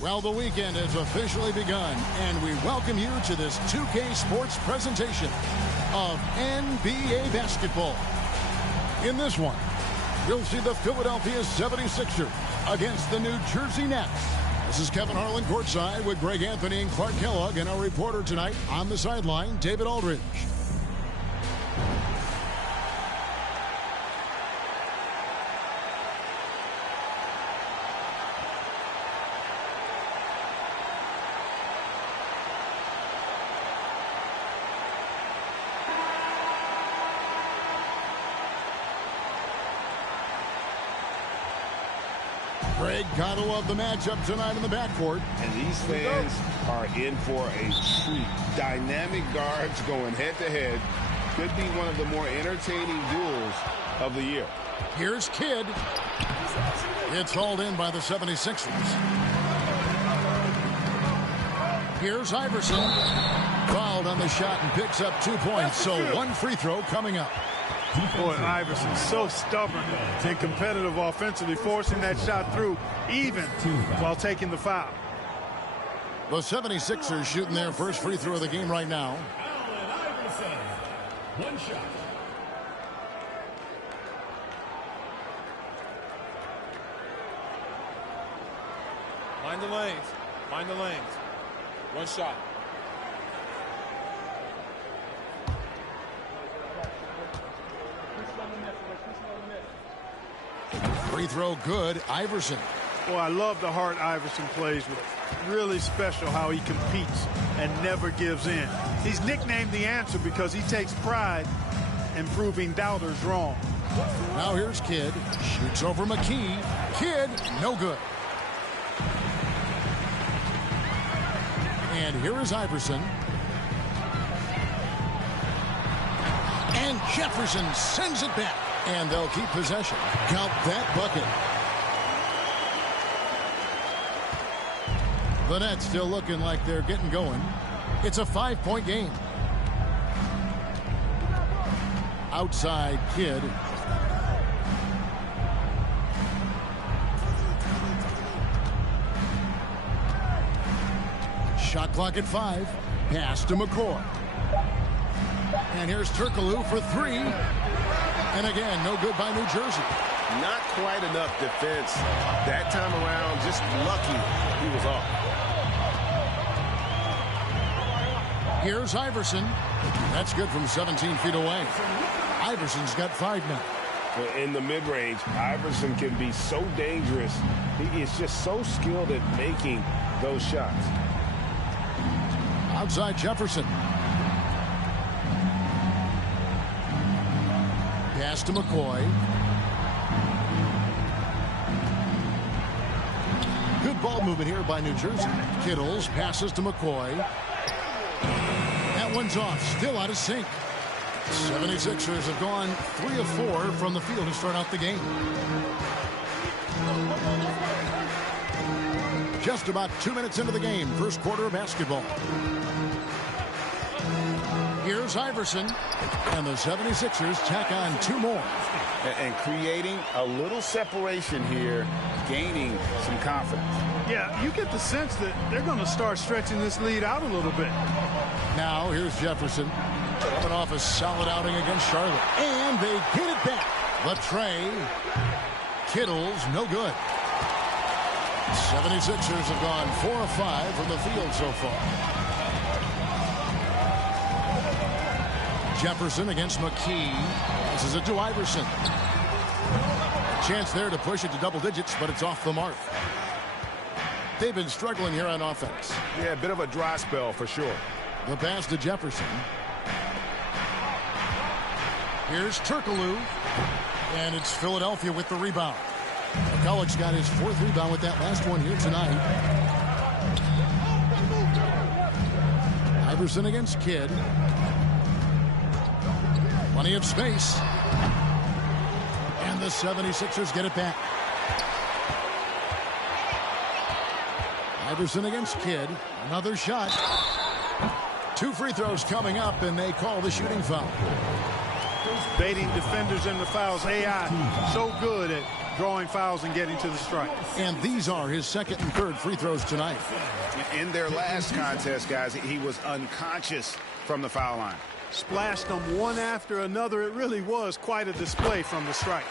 Well, the weekend has officially begun, and we welcome you to this 2K Sports presentation of NBA basketball. In this one, you'll see the Philadelphia 76ers against the New Jersey Nets. This is Kevin Harlan courtside with Greg Anthony and Clark Kellogg, and our reporter tonight on the sideline, David Aldridge. Greg, gotta love the matchup tonight in the backcourt. And these fans are in for a treat. Dynamic guards going head-to-head. Could be one of the more entertaining duels of the year. Here's Kidd. It's hauled in by the 76ers. Here's Iverson. Fouled on the shot and picks up 2 points. So one free throw coming up. Boy, Iverson's so stubborn and competitive offensively, forcing that shot through even while taking the foul. The 76ers shooting their first free throw of the game right now. One shot. Find the lanes. Find the lanes. One shot. Free throw good. Iverson. Boy, I love the heart Iverson plays with. Really special how he competes and never gives in. He's nicknamed the answer because he takes pride in proving doubters wrong. Now here's Kidd. Shoots over McKee. Kidd, no good. And here is Iverson. And Jefferson sends it back. And they'll keep possession. Count that bucket. The Nets still looking like they're getting going. It's a 5-point game. Outside Kidd. Shot clock at 5. Pass to McCoy. And here's Turkoglu for 3. And again, no good by New Jersey. Not quite enough defense that time around. Just lucky he was off. Here's Iverson. That's good from 17 feet away. Iverson's got 5 now. In the mid-range, Iverson can be so dangerous. He is just so skilled at making those shots. Outside Jefferson. Pass to McCoy. Good ball movement here by New Jersey. Kittles passes to McCoy. That one's off. Still out of sync. 76ers have gone 3 of 4 from the field to start out the game. Just about 2 minutes into the game. First quarter of basketball. Here's Iverson. And the 76ers tack on 2 more. And creating a little separation here, gaining some confidence. Yeah, you get the sense that they're going to start stretching this lead out a little bit. Now here's Jefferson. Coming off a solid outing against Charlotte. And they get it back. The tray. Kittles, no good. 76ers have gone 4 of 5 from the field so far. Jefferson against McKee. Passes it to Iverson. Chance there to push it to double digits, but it's off the mark. They've been struggling here on offense. Yeah, a bit of a dry spell for sure. The pass to Jefferson. Here's Turkoglu. And it's Philadelphia with the rebound. McCulloch's got his 4th rebound with that last one here tonight. Iverson against Kidd. Plenty of space. And the 76ers get it back. Iverson against Kidd. Another shot. 2 free throws coming up, and they call the shooting foul. Baiting defenders in the fouls. AI so good at drawing fouls and getting to the stripe. And these are his second and third free throws tonight. In their last contest, guys, he was unconscious from the foul line. Splashed them one after another. It really was quite a display from the stripe.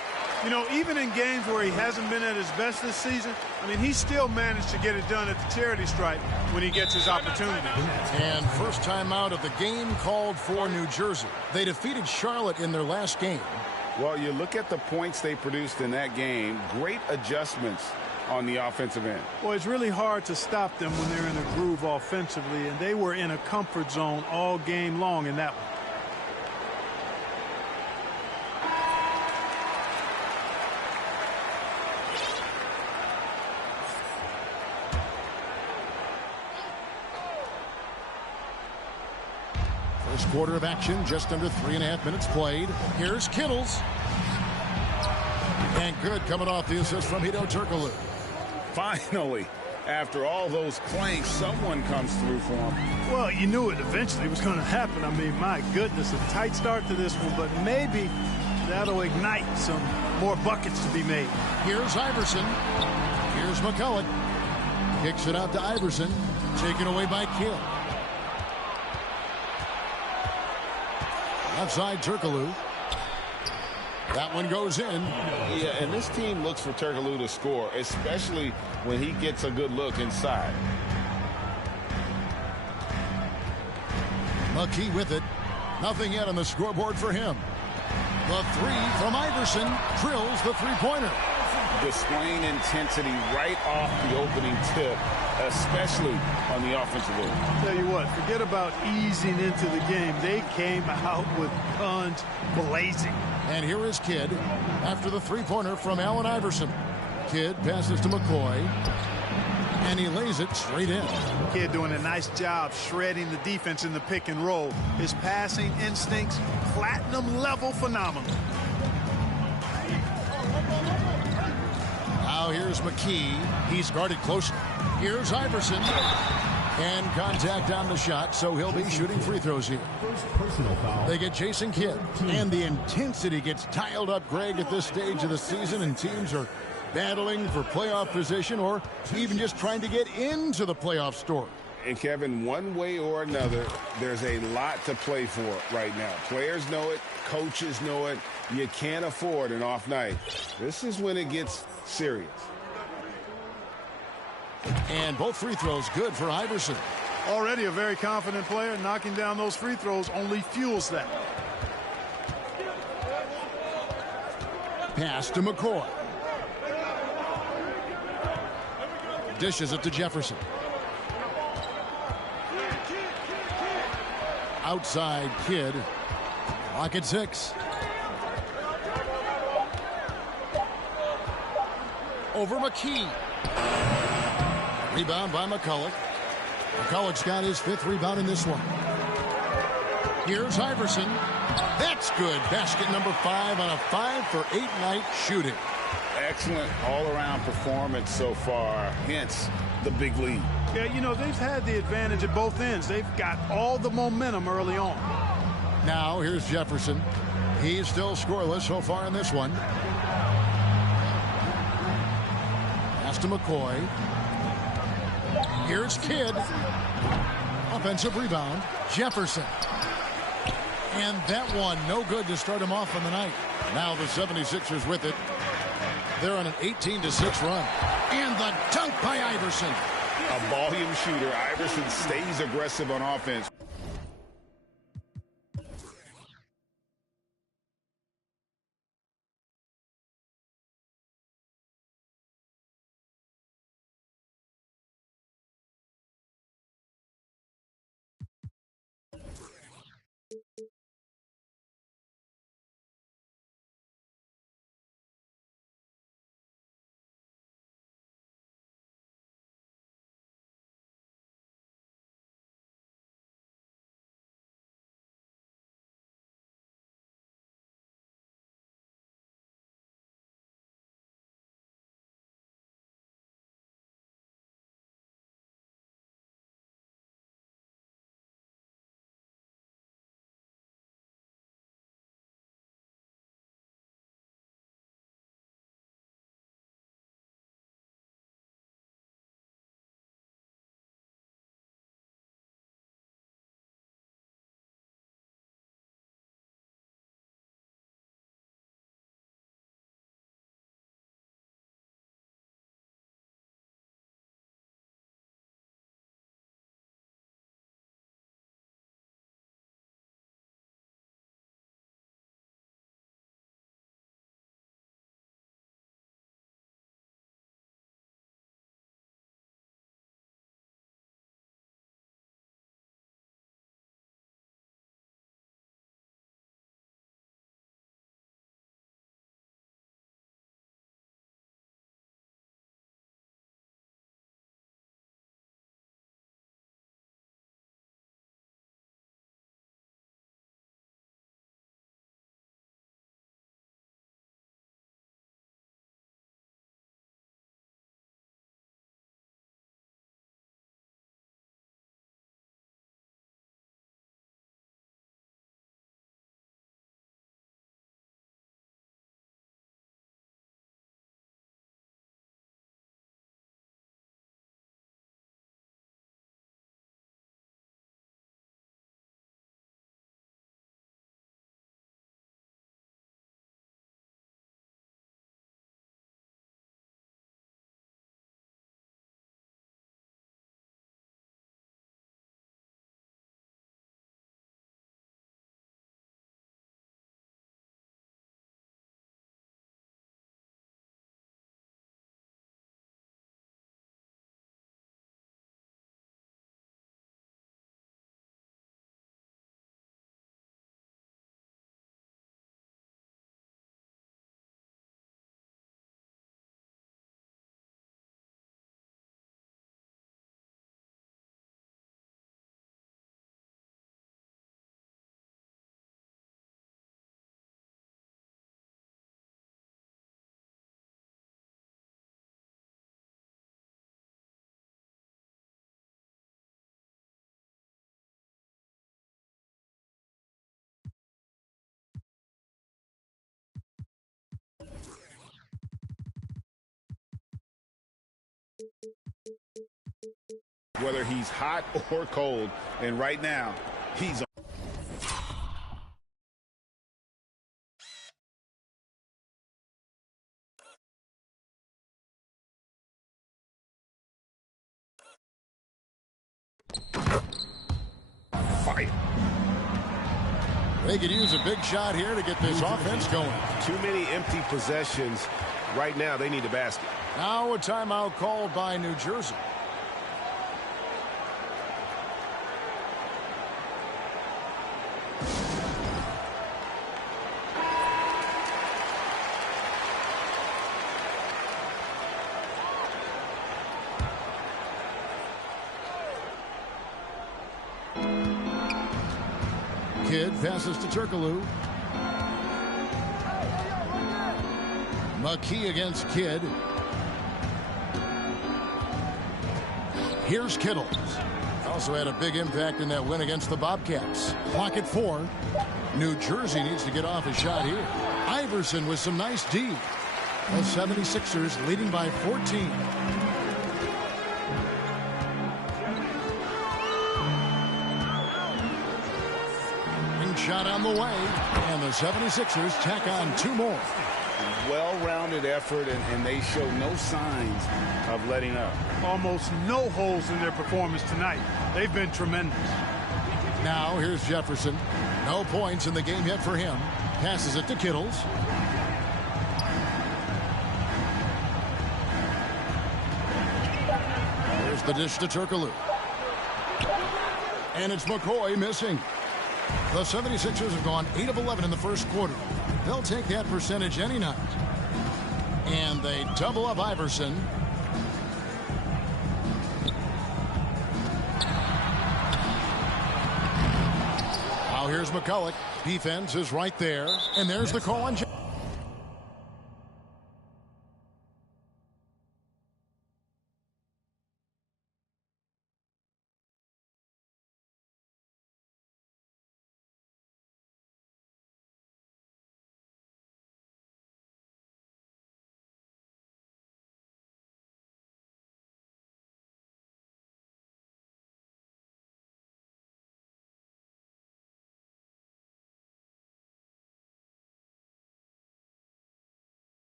You know, even in games where he hasn't been at his best this season, I mean, he still managed to get it done at the charity stripe when he gets his opportunity. And first time out of the game called for New Jersey. They defeated Charlotte in their last game. Well, you look at the points they produced in that game, great adjustments on the offensive end. Well, it's really hard to stop them when they're in a groove offensively, and they were in a comfort zone all game long in that one. First quarter of action, just under 3.5 minutes played. Here's Kittles. And good coming off the assist from Hedo Turkoglu. Finally, after all those clanks, someone comes through for him. Well, you knew it eventually was going to happen. I mean, my goodness, a tight start to this one, but maybe that'll ignite some more buckets to be made. Here's Iverson. Here's McCulloch. Kicks it out to Iverson. Taken away by Kidd. Outside Turkoglu. That one goes in. Yeah, and this team looks for Turkoglu to score, especially when he gets a good look inside. McKee with it. Nothing yet on the scoreboard for him. The three from Iverson drills the three-pointer. Displaying intensity right off the opening tip, especially on the offensive end. Tell you what, forget about easing into the game. They came out with guns blazing. And here is Kidd after the three-pointer from Allen Iverson. Kidd passes to McCoy, and he lays it straight in. Kidd doing a nice job shredding the defense in the pick and roll. His passing instincts, platinum level phenomenal. Now here's McKee. He's guarded closely. Here's Iverson. And contact on the shot, so he'll be shooting free throws here. They get Jason Kidd. And the intensity gets tiled up, Greg, at this stage of the season, and teams are battling for playoff position or even just trying to get into the playoff story. And, Kevin, one way or another, there's a lot to play for right now. Players know it. Coaches know it. You can't afford an off night. This is when it gets serious. And both free throws good for Iverson. Already a very confident player. Knocking down those free throws only fuels that. Pass to McCoy. Dishes it to Jefferson. Outside Kidd. Clock at 6. Over McKee. Rebound by McCulloch. McCulloch's got his 5th rebound in this one. Here's Iverson. That's good. Basket number 5 on a 5-for-8 night shooting. Excellent all-around performance so far, hence the big lead. Yeah, you know, they've had the advantage at both ends. They've got all the momentum early on. Now here's Jefferson. He's still scoreless so far in this one. Pass to McCoy. Here's Kidd. Offensive rebound. Jefferson. And that one no good to start him off on the night. Now the 76ers with it. They're on an 18-6 run. And the dunk by Iverson. A volume shooter. Iverson stays aggressive on offense. Whether he's hot or cold, and right now, he's on. Fire. They could use a big shot here to get this offense going. Too many empty possessions. Right now, they need a basket. Now a timeout called by New Jersey. Kidd passes to Turkoglu. McKee against Kidd. Here's Kittles. Also had a big impact in that win against the Bobcats. Clock at 4. New Jersey needs to get off a shot here. Iverson with some nice D. The 76ers leading by 14. Shot on the way, and the 76ers tack on 2 more. Well-rounded effort, and they show no signs of letting up. Almost no holes in their performance tonight. They've been tremendous. Now here's Jefferson. No points in the game yet for him. Passes it to Kittles. Here's the dish to Turkoglu. And it's McCoy missing. The 76ers have gone 8 of 11 in the first quarter. They'll take that percentage any night. And they double up Iverson. Now here's McCulloch. Defense is right there. And there's the call on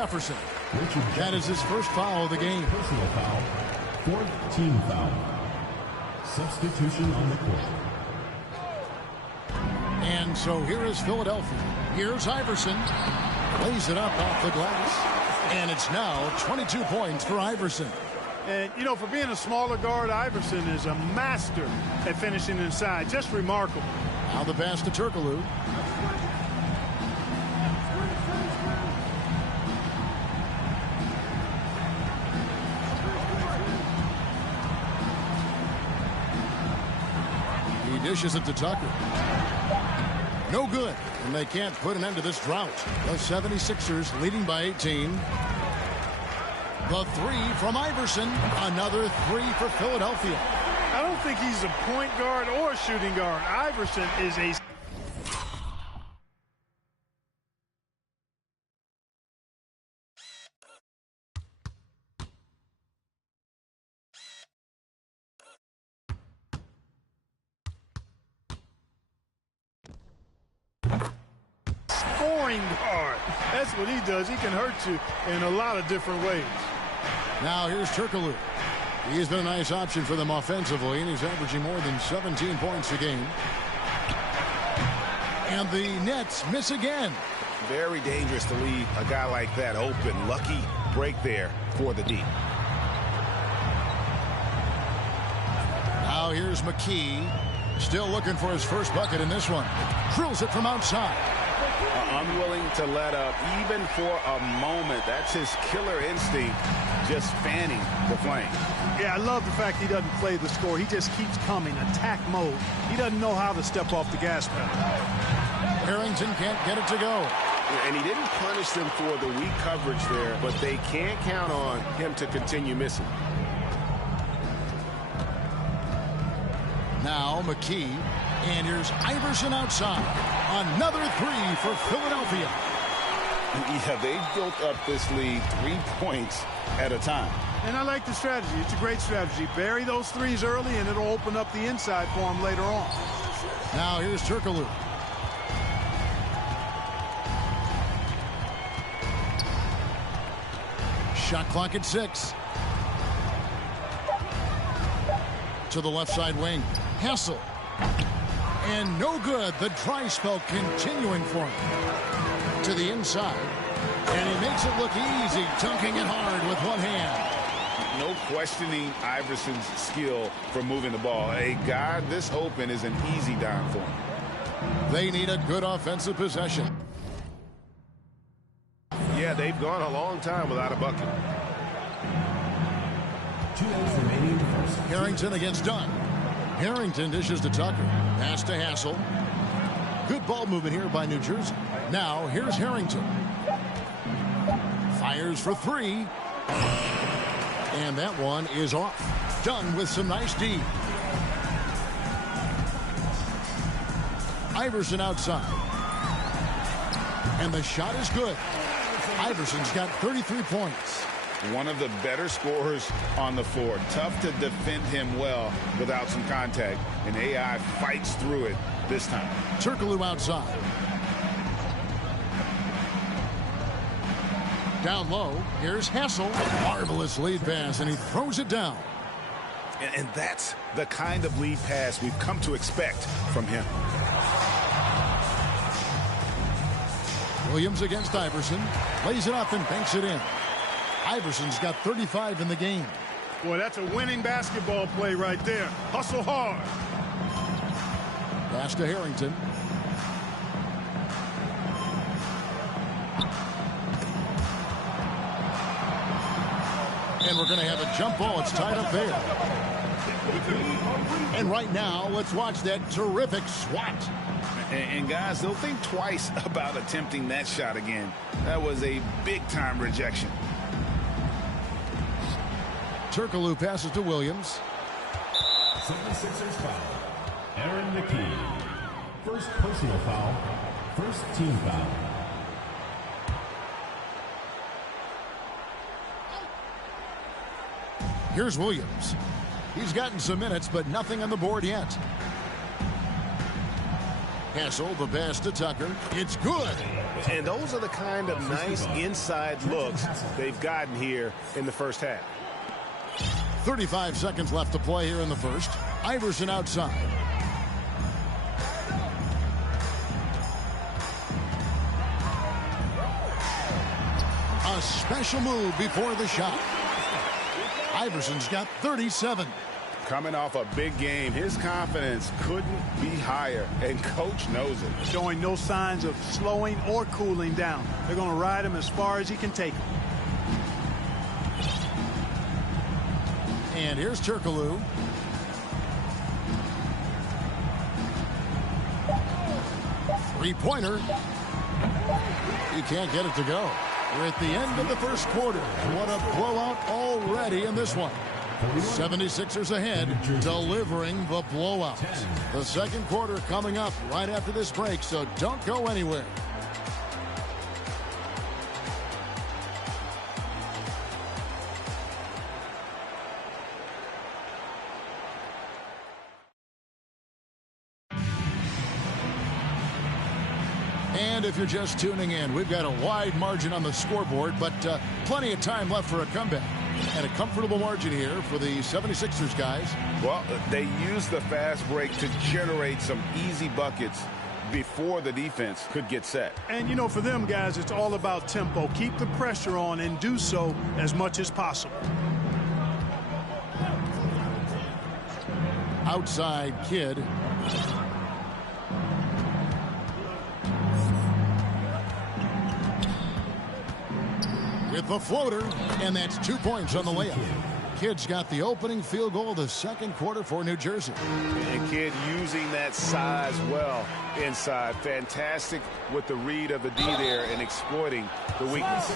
Jefferson. That is his first foul of the game. Personal foul. Fourth team foul. Substitution on the court. And so here is Philadelphia. Here's Iverson. Lays it up off the glass. And it's now 22 points for Iverson. And, you know, for being a smaller guard, Iverson is a master at finishing inside. Just remarkable. Now the pass to Turkoglu. He dishes it to Tucker. No good, and they can't put an end to this drought. The 76ers leading by 18. The three from Iverson. Another three for Philadelphia. I don't think he's a point guard or a shooting guard. Iverson is a... scoring guard. That's what he does. He can hurt you in a lot of different ways. Now here's Turkoglu. He's been a nice option for them offensively, and he's averaging more than 17 points a game. And the Nets miss again. Very dangerous to leave a guy like that open. Lucky break there for the D. Now here's McKee. Still looking for his first bucket in this one. Drills it from outside. Unwilling to let up even for a moment. That's his killer instinct, just fanning the flame. Yeah, I love the fact he doesn't play the score. He just keeps coming, attack mode. He doesn't know how to step off the gas pedal. Harrington can't get it to go. And he didn't punish them for the weak coverage there, but they can't count on him to continue missing. Now McKee, and here's Iverson outside. Another three for Philadelphia. Yeah, they've built up this lead 3 points at a time. And I like the strategy. It's a great strategy. Bury those threes early, and it'll open up the inside for him later on. Now here's Turkoglu. Shot clock at 6. To the left side wing. Hassel. And no good. The dry spell continuing for him. To the inside. And he makes it look easy, dunking it hard with one hand. No questioning Iverson's skill for moving the ball. A guy this open is an easy dime for him. They need a good offensive possession. Yeah, they've gone a long time without a bucket. 2 minutes remaining in the first. Harrington against Dunn. Harrington dishes to Tucker. Pass to Hassel. Good ball movement here by New Jersey. Now here's Harrington. Fires for 3. And that one is off. Dunn with some nice D. Iverson outside. And the shot is good. Iverson's got 33 points. One of the better scorers on the floor. Tough to defend him well without some contact. And AI fights through it this time. Turkoglu outside. Down low, here's Hassel. Marvelous lead pass, and he throws it down. And that's the kind of lead pass we've come to expect from him. Williams against Iverson. Lays it up and banks it in. Iverson's got 35 in the game. Boy, that's a winning basketball play right there. Hustle hard. Pass to Harrington. And we're going to have a jump ball. It's tied up there. And right now, let's watch that terrific swat. And guys, they'll think twice about attempting that shot again. That was a big-time rejection. Turkoglu passes to Williams. 76ers foul. Aaron McKee. First personal foul. First team foul. Here's Williams. He's gotten some minutes, but nothing on the board yet. Hassel, the pass to Tucker. It's good. And those are the kind of nice inside looks they've gotten here in the first half. 35 seconds left to play here in the first. Iverson outside. A special move before the shot. Iverson's got 37. Coming off a big game, his confidence couldn't be higher, and coach knows it. Showing no signs of slowing or cooling down. They're going to ride him as far as he can take him. And here's Turkoglu. Three-pointer. He can't get it to go. We're at the end of the first quarter. What a blowout already in this one. 76ers ahead, delivering the blowout. The second quarter coming up right after this break, so don't go anywhere. And if you're just tuning in, we've got a wide margin on the scoreboard, but plenty of time left for a comeback. And a comfortable margin here for the 76ers guys. Well, they used the fast break to generate some easy buckets before the defense could get set. And, you know, for them guys, it's all about tempo. Keep the pressure on and do so as much as possible. Outside Kidd. With the floater, and that's 2 points on the layup. Kidd's got the opening field goal of the second quarter for New Jersey. And Kidd using that size well inside. Fantastic with the read of the D there and exploiting the weakness.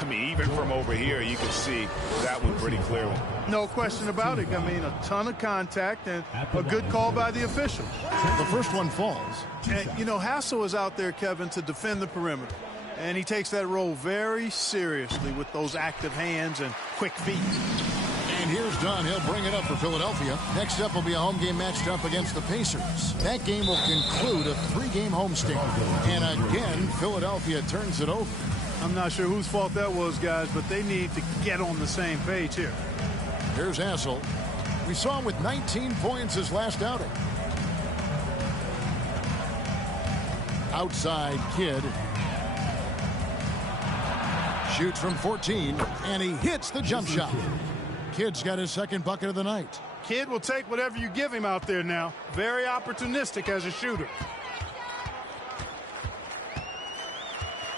I mean, even from over here, you can see that one pretty clearly. No question about it. I mean, a ton of contact and a good call by the official. The first one falls. And, you know, Hassel is out there, Kevin, to defend the perimeter. And he takes that role very seriously with those active hands and quick feet. And here's Dunn. He'll bring it up for Philadelphia. Next up will be a home game matched up against the Pacers. That game will conclude a 3-game homestand. And again, Philadelphia turns it over. I'm not sure whose fault that was, guys, but they need to get on the same page here. Here's Hassel. We saw him with 19 points his last outing. Outside Kidd. Shoots from 14, and he hits the jump shot. Kidd's got his second bucket of the night. Kidd will take whatever you give him out there now. Very opportunistic as a shooter.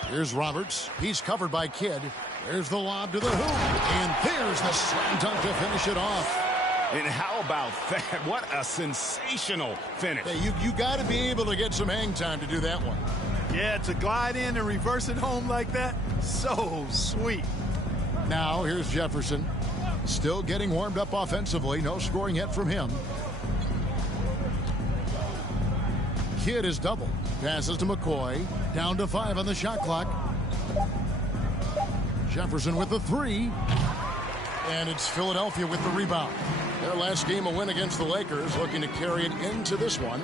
Here's Roberts. He's covered by Kidd. There's the lob to the hoop, and there's the slam dunk to finish it off. And how about that? What a sensational finish. Hey, you got to be able to get some hang time to do that one. Yeah, to glide in and reverse it home like that, so sweet. Now, here's Jefferson. Still getting warmed up offensively. No scoring yet from him. Kidd is doubled. Passes to McCoy. Down to 5 on the shot clock. Jefferson with the 3. And it's Philadelphia with the rebound. Their last game, a win against the Lakers, looking to carry it into this one.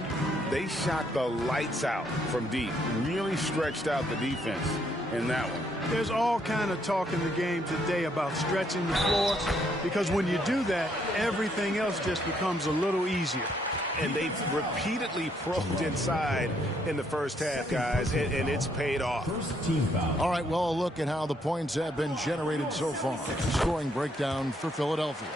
They shot the lights out from deep. Really stretched out the defense in that one. There's all kind of talk in the game today about stretching the floor, because when you do that, everything else just becomes a little easier. And they've repeatedly probed inside in the first half, guys, and it's paid off. All right, well, a look at how the points have been generated so far. Scoring breakdown for Philadelphia.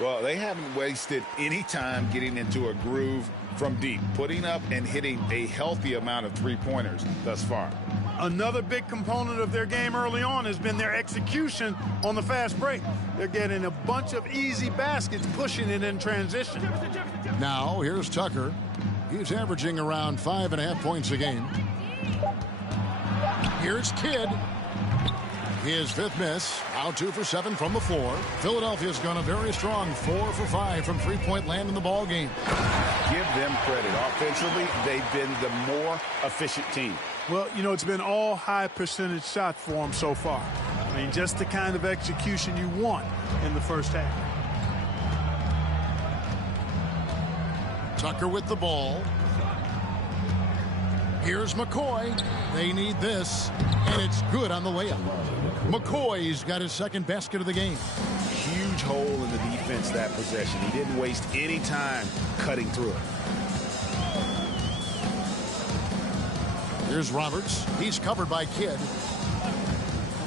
Well, they haven't wasted any time getting into a groove from deep, putting up and hitting a healthy amount of three-pointers thus far. Another big component of their game early on has been their execution on the fast break. They're getting a bunch of easy baskets, pushing it in transition. Now, here's Tucker. He's averaging around 5.5 points a game. Here's Kidd. His 5th miss. Now 2 for 7 from the floor. Philadelphia's gone a very strong 4 for 5 from three-point land in the ball game. Give them credit. Offensively, they've been the more efficient team. Well, you know, it's been all high percentage shots for them so far. I mean, just the kind of execution you want in the first half. Tucker with the ball. Here's McCoy. They need this, and it's good on the layup. McCoy's got his second basket of the game. Huge hole in the defense that possession. He didn't waste any time cutting through it. Here's Roberts. He's covered by Kidd.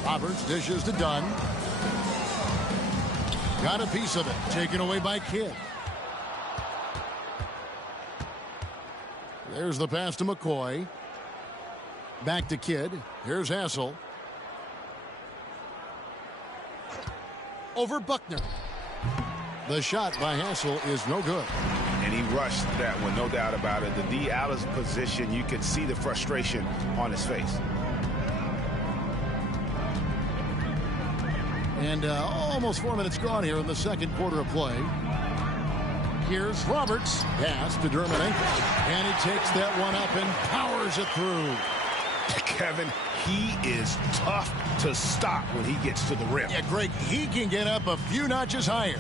Roberts dishes to Dunn. Got a piece of it. Taken away by Kidd. There's the pass to McCoy. Back to Kidd. Here's Hassel. Over Buckner. The shot by Hassel is no good. And he rushed that one, no doubt about it. The D out of position, you can see the frustration on his face. And almost 4 minutes gone here in the second quarter of play. Here's Roberts. Pass to Dermanenko. And he takes that one up and powers it through. Kevin, he is tough to stop when he gets to the rim. Yeah, Greg, he can get up a few notches higher.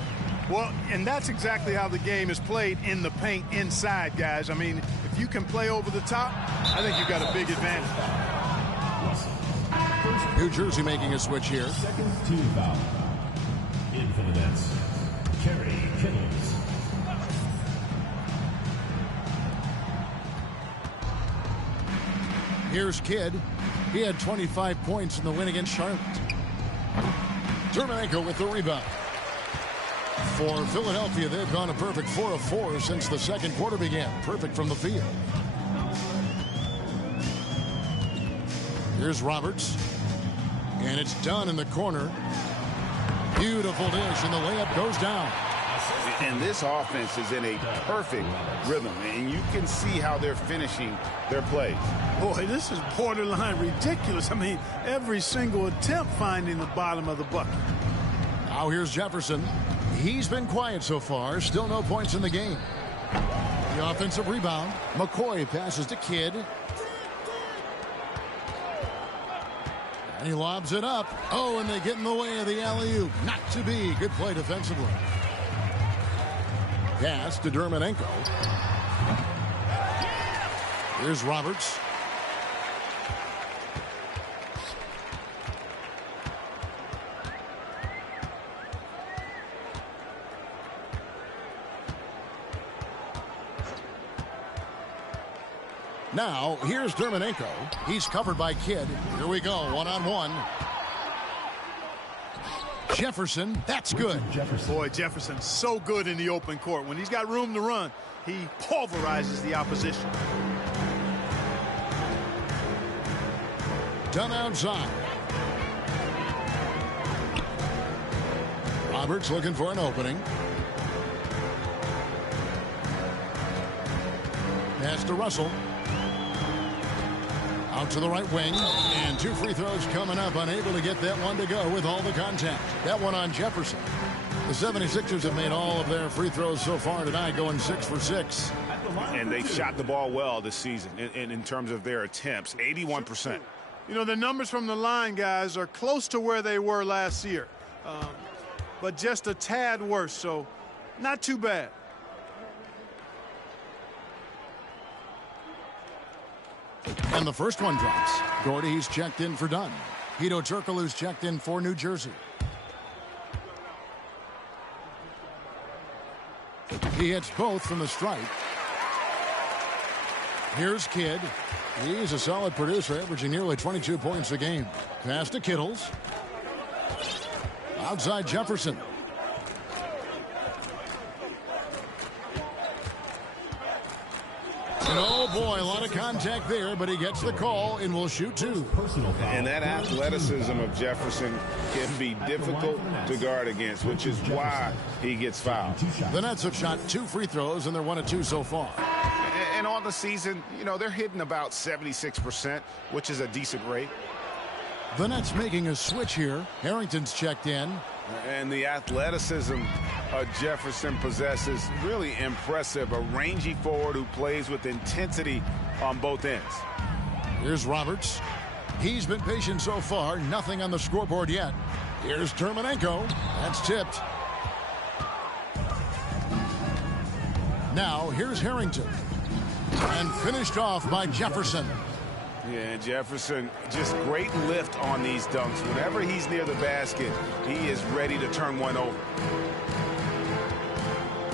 Well, and that's exactly how the game is played in the paint inside, guys. I mean, if you can play over the top, I think you've got a big advantage. New Jersey making a switch here. Second team foul. In for the Nets, Kerry Kittles. Here's Kidd. He had 25 points in the win against Charlotte. Dermanenko with the rebound. For Philadelphia, they've gone a perfect 4 of 4 since the second quarter began. Perfect from the field. Here's Roberts. And it's done in the corner. Beautiful dish, and the layup goes down. And this offense is in a perfect rhythm, and you can see how they're finishing their plays. Boy, this is borderline ridiculous. I mean, every single attempt finding the bottom of the bucket. Now here's Jefferson. He's been quiet so far. Still no points in the game. The offensive rebound. McCoy passes to Kidd. And he lobs it up. Oh, and they get in the way of the alley-oop. Not to be. Good play defensively. Pass to Dermanenko. Here's Roberts. Now, here's Dermanenko. He's covered by Kidd. Here we go, one-on-one. Jefferson, that's good. Boy, Jefferson's so good in the open court. When he's got room to run, he pulverizes the opposition. Done outside. Roberts looking for an opening. Pass to Russell. Out to the right wing, and 2 free throws coming up, unable to get that one to go with all the contact. That one on Jefferson. The 76ers have made all of their free throws so far tonight, going 6 for 6. And they've shot the ball well this season in terms of their attempts, 81%. You know, the numbers from the line, guys, are close to where they were last year, but just a tad worse, so not too bad. And the first one drops. Gordy's checked in for Dunn. Hito Turkoglu's checked in for New Jersey. He hits both from the stripe. Here's Kidd. He's a solid producer, averaging nearly 22 points a game. Pass to Kittles. Outside Jefferson. And oh boy, a lot of contact there, but he gets the call and will shoot 2. And that athleticism of Jefferson can be difficult to guard against, which is why he gets fouled. The Nets have shot 2 free throws, and they're 1 of 2 so far. And on the season, you know, they're hitting about 76%, which is a decent rate. The Nets making a switch here. Harrington's checked in. And the athleticism Jefferson possesses, really impressive. A rangy forward who plays with intensity on both ends. Here's Roberts. He's been patient so far. Nothing on the scoreboard yet. Here's Dermanenko. That's tipped. Now, here's Harrington. And finished off by Jefferson. Yeah, Jefferson, just great lift on these dunks. Whenever he's near the basket, he is ready to turn one over.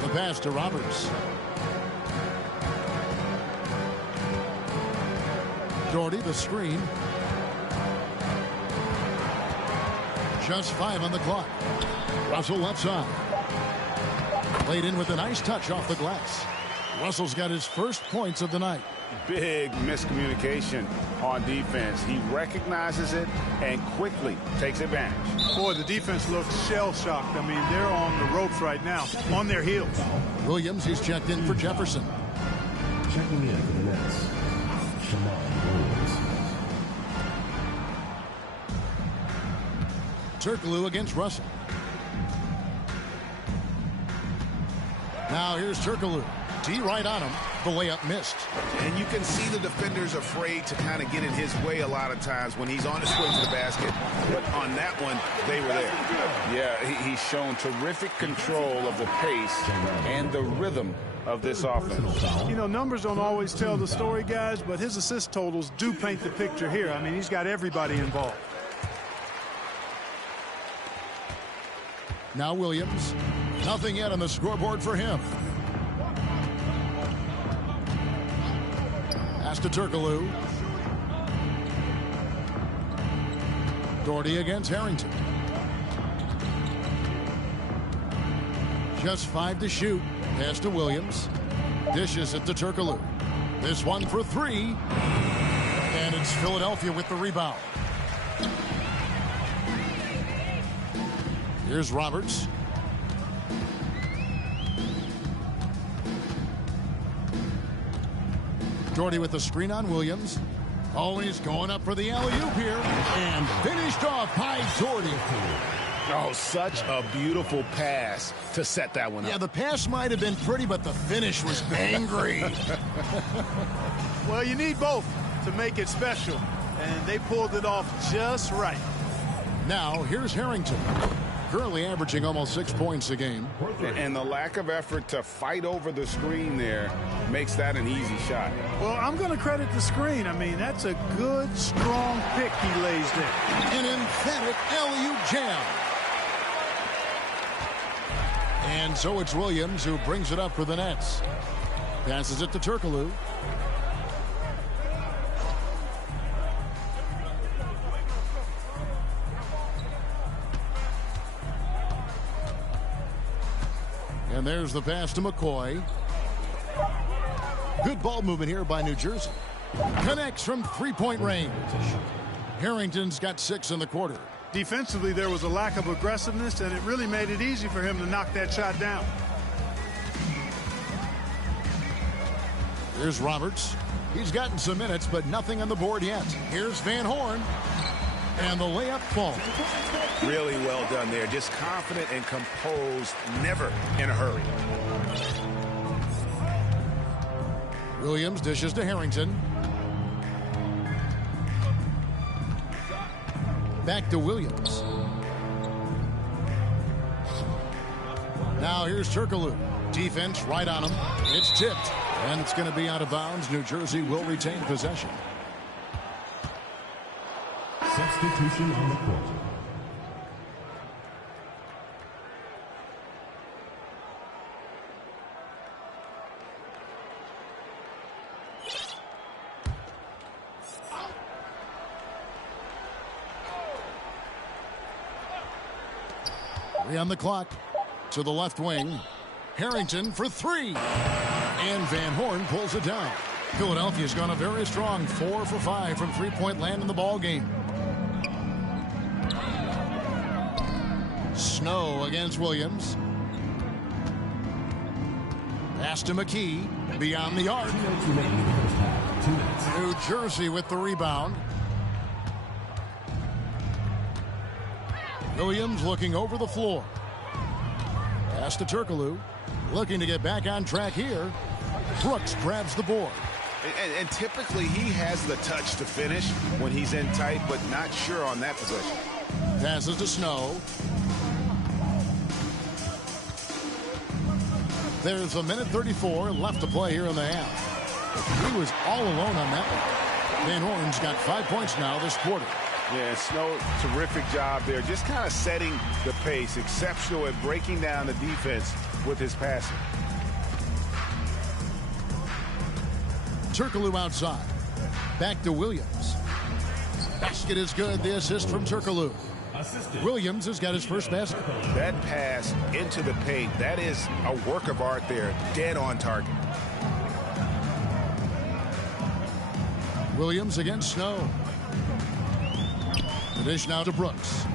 The pass to Roberts. Doherty, the screen. Just 5 on the clock. Russell left side. Played in with a nice touch off the glass. Russell's got his first points of the night. Big miscommunication on defense. He recognizes it and quickly takes advantage. Boy, the defense looks shell-shocked. I mean, they're on the ropes right now, on their heels. Williams, he's checked in for Jefferson. Checking in for the Nets, Williams. Turkoglu against Russell. Now here's Turkoglu. D right on him. The layup missed. And you can see the defenders afraid to kind of get in his way a lot of times when he's on his way to the basket. But on that one, they were there. Yeah, he's shown terrific control of the pace and the rhythm of this offense. You know, numbers don't always tell the story, guys, but his assist totals do paint the picture here. I mean, he's got everybody involved. Now Williams. Nothing yet on the scoreboard for him. Pass to Turkoglu. Doherty against Harrington. Just 5 to shoot. Pass to Williams. Dishes it to Turkoglu. This one for 3. And it's Philadelphia with the rebound. Here's Roberts. Doherty with the screen on Williams. Oh, he's going up for the alley-oop here. And finished off by Doherty. Oh, such a beautiful pass to set that one up. Yeah, the pass might have been pretty, but the finish was angry. Well, you need both to make it special. And they pulled it off just right. Now, here's Harrington. Currently averaging almost 6 points a game. And the lack of effort to fight over the screen there makes that an easy shot. Well, I'm going to credit the screen. I mean, that's a good, strong pick he lays there. An emphatic alley-oop jam. And so it's Williams who brings it up for the Nets. Passes it to Turkoglu. And there's the pass to McCoy. Good ball movement here by New Jersey. Connects from three-point range. Harrington's got 6 in the quarter. Defensively, there was a lack of aggressiveness, and it really made it easy for him to knock that shot down. Here's Roberts. He's gotten some minutes, but nothing on the board yet. Here's Van Horn. And the layup falls. Really well done there. Just confident and composed, never in a hurry. Williams dishes to Harrington. Back to Williams. Now here's Turkoglu. Defense right on him. It's tipped. And it's going to be out of bounds. New Jersey will retain possession. Substitution on the court. Three on the clock. To the left wing. Harrington for 3. And Van Horn pulls it down. Philadelphia's gone a very strong 4 for 5 from three-point land in the ball game. Snow against Williams. Pass to McKee. Beyond the arc. New Jersey with the rebound. Williams looking over the floor. Pass to Turkoglu. Looking to get back on track here. Brooks grabs the board. And typically he has the touch to finish when he's in tight, but not sure on that possession. Passes to Snow. There's a minute 34 left to play here in the half. He was all alone on that one. Van Horn's got 5 points now this quarter. Yeah, Snow, terrific job there. Just kind of setting the pace. Exceptional at breaking down the defense with his passing. Turkoglu outside. Back to Williams. Basket is good. The assist from Turkoglu. Williams has got his first basket. That pass into the paint, that is a work of art there. Dead on target. Williams against Snow. The dish now to Brooks.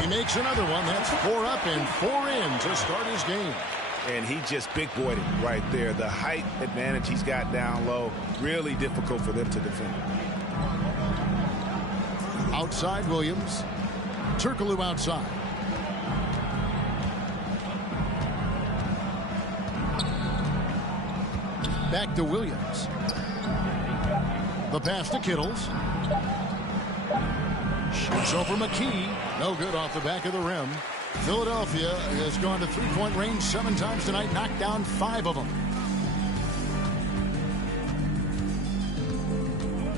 He makes another one. That's 4 up and 4 in to start his game. And he just big-boyed it right there. The height advantage he's got down low, really difficult for them to defend. Outside Williams. Turkoglu outside. Back to Williams. The pass to Kittles. Shoots over McKee. No good off the back of the rim. Philadelphia has gone to three-point range 7 times tonight, knocked down 5 of them.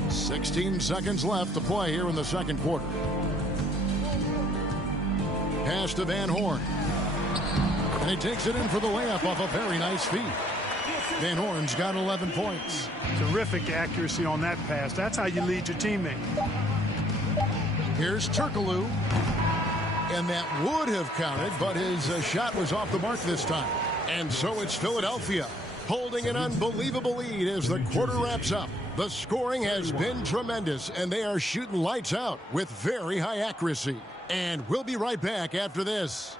16 seconds left to play here in the second quarter. Pass to Van Horn. And he takes it in for the layup off a very nice feed. Van Horn's got 11 points. Terrific accuracy on that pass. That's how you lead your teammate. Here's Turkoglu. And that would have counted, but his shot was off the mark this time. And so it's Philadelphia holding an unbelievable lead as the quarter wraps up. The scoring has been tremendous, and they are shooting lights out with very high accuracy. And we'll be right back after this.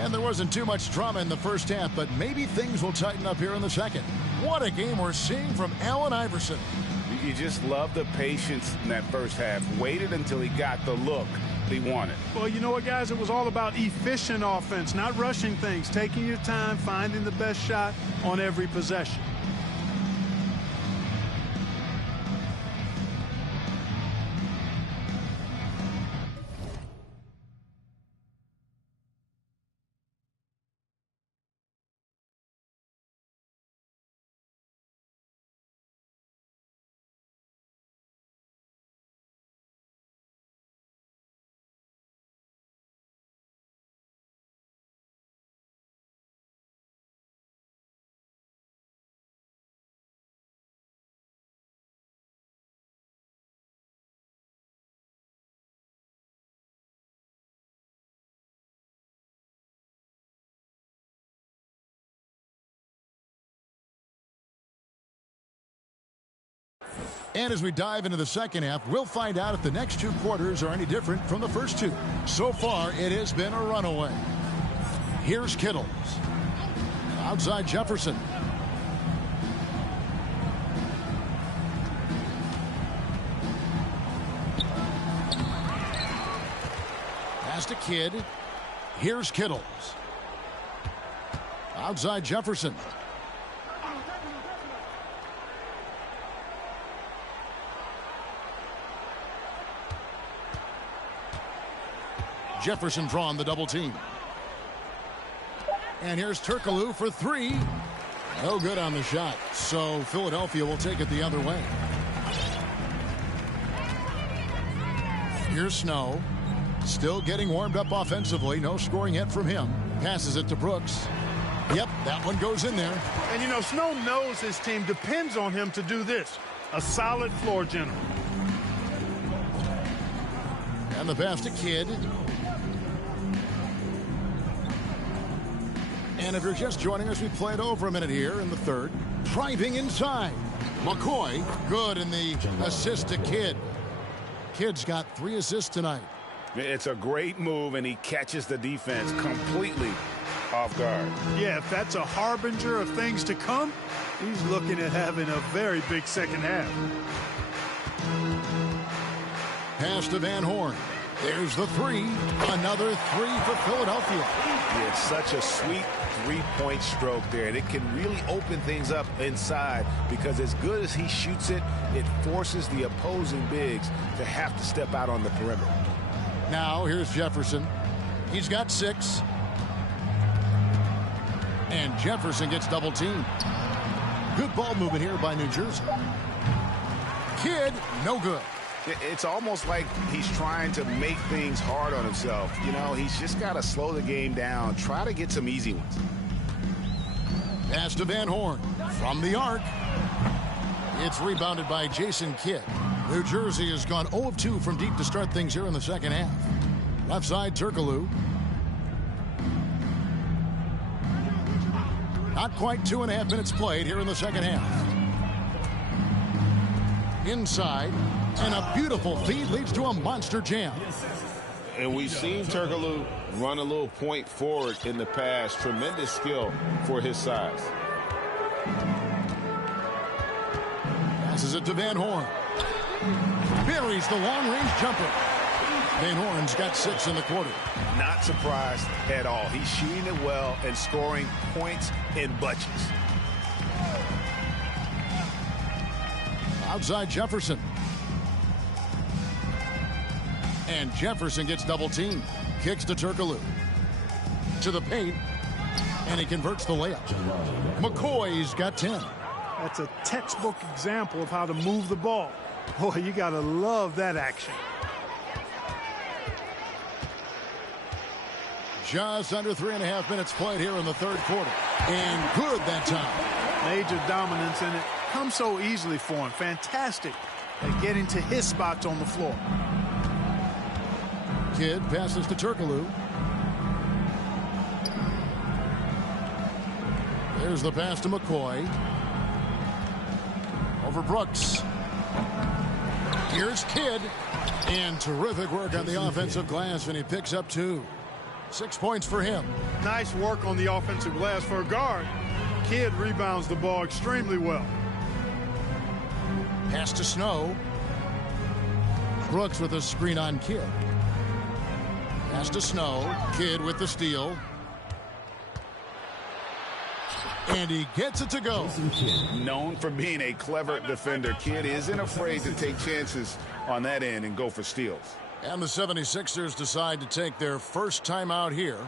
And there wasn't too much drama in the first half, but maybe things will tighten up here in the second. What a game we're seeing from Allen Iverson. You just love the patience in that first half. Waited until he got the look he wanted. Well, you know what, guys? It was all about efficient offense, not rushing things, taking your time, finding the best shot on every possession. And as we dive into the second half, we'll find out if the next 2 quarters are any different from the first 2. So far, it has been a runaway. Here's Kittles. Outside Jefferson. Pass to Kidd. Here's Kittles. Outside Jefferson. Jefferson drawn the double team. And here's Turkoglu for 3. No good on the shot. So Philadelphia will take it the other way. Here's Snow. Still getting warmed up offensively. No scoring yet from him. Passes it to Brooks. Yep, that one goes in there. And, you know, Snow knows his team depends on him to do this. A solid floor general. And the pass to Kidd. And if you're just joining us, we played over a minute here in the third. Driving inside. McCoy, good in the assist to Kidd. Kidd's got 3 assists tonight. It's a great move, and he catches the defense completely off guard. Yeah, if that's a harbinger of things to come, he's looking at having a very big second half. Pass to Van Horn. There's the 3. Another 3 for Philadelphia. Yeah, it's such a sweet three-point stroke there, and it can really open things up inside because as good as he shoots it, it forces the opposing bigs to have to step out on the perimeter. Now here's Jefferson. He's got 6. And Jefferson gets double teamed. Good ball movement here by New Jersey. Kidd, no good. It's almost like he's trying to make things hard on himself. You know, he's just got to slow the game down. Try to get some easy ones. Pass to Van Horn from the arc. It's rebounded by Jason Kidd. New Jersey has gone 0 of 2 from deep to start things here in the second half. Left side, Turkoglu. Not quite 2.5 minutes played here in the second half. Inside, and a beautiful feed leads to a monster jam. And we've seen Turkoglu run a little point forward in the past. Tremendous skill for his size. Passes it to Van Horn. Buries the long-range jumper. Van Horn's got 6 in the quarter. Not surprised at all. He's shooting it well and scoring points in bunches. Outside Jefferson. And Jefferson gets double teamed. Kicks to Turkoglu. To the paint. And he converts the layup. McCoy's got 10. That's a textbook example of how to move the ball. Boy, you got to love that action. Just under 3.5 minutes played here in the third quarter. And good that time. Major dominance in it. Comes so easily for him. Fantastic at getting to his spots on the floor. Kidd passes to Turkoglu. There's the pass to McCoy. Over Brooks. Here's Kidd. And terrific work on the offensive glass, and he picks up 2. 6 points for him. Nice work on the offensive glass for a guard. Kidd rebounds the ball extremely well. Pass to Snow. Brooks with a screen on Kidd. Pass to Snow. Kidd with the steal. And he gets it to go. Known for being a clever defender, Kidd isn't afraid to take chances on that end and go for steals. And the 76ers decide to take their first time out here.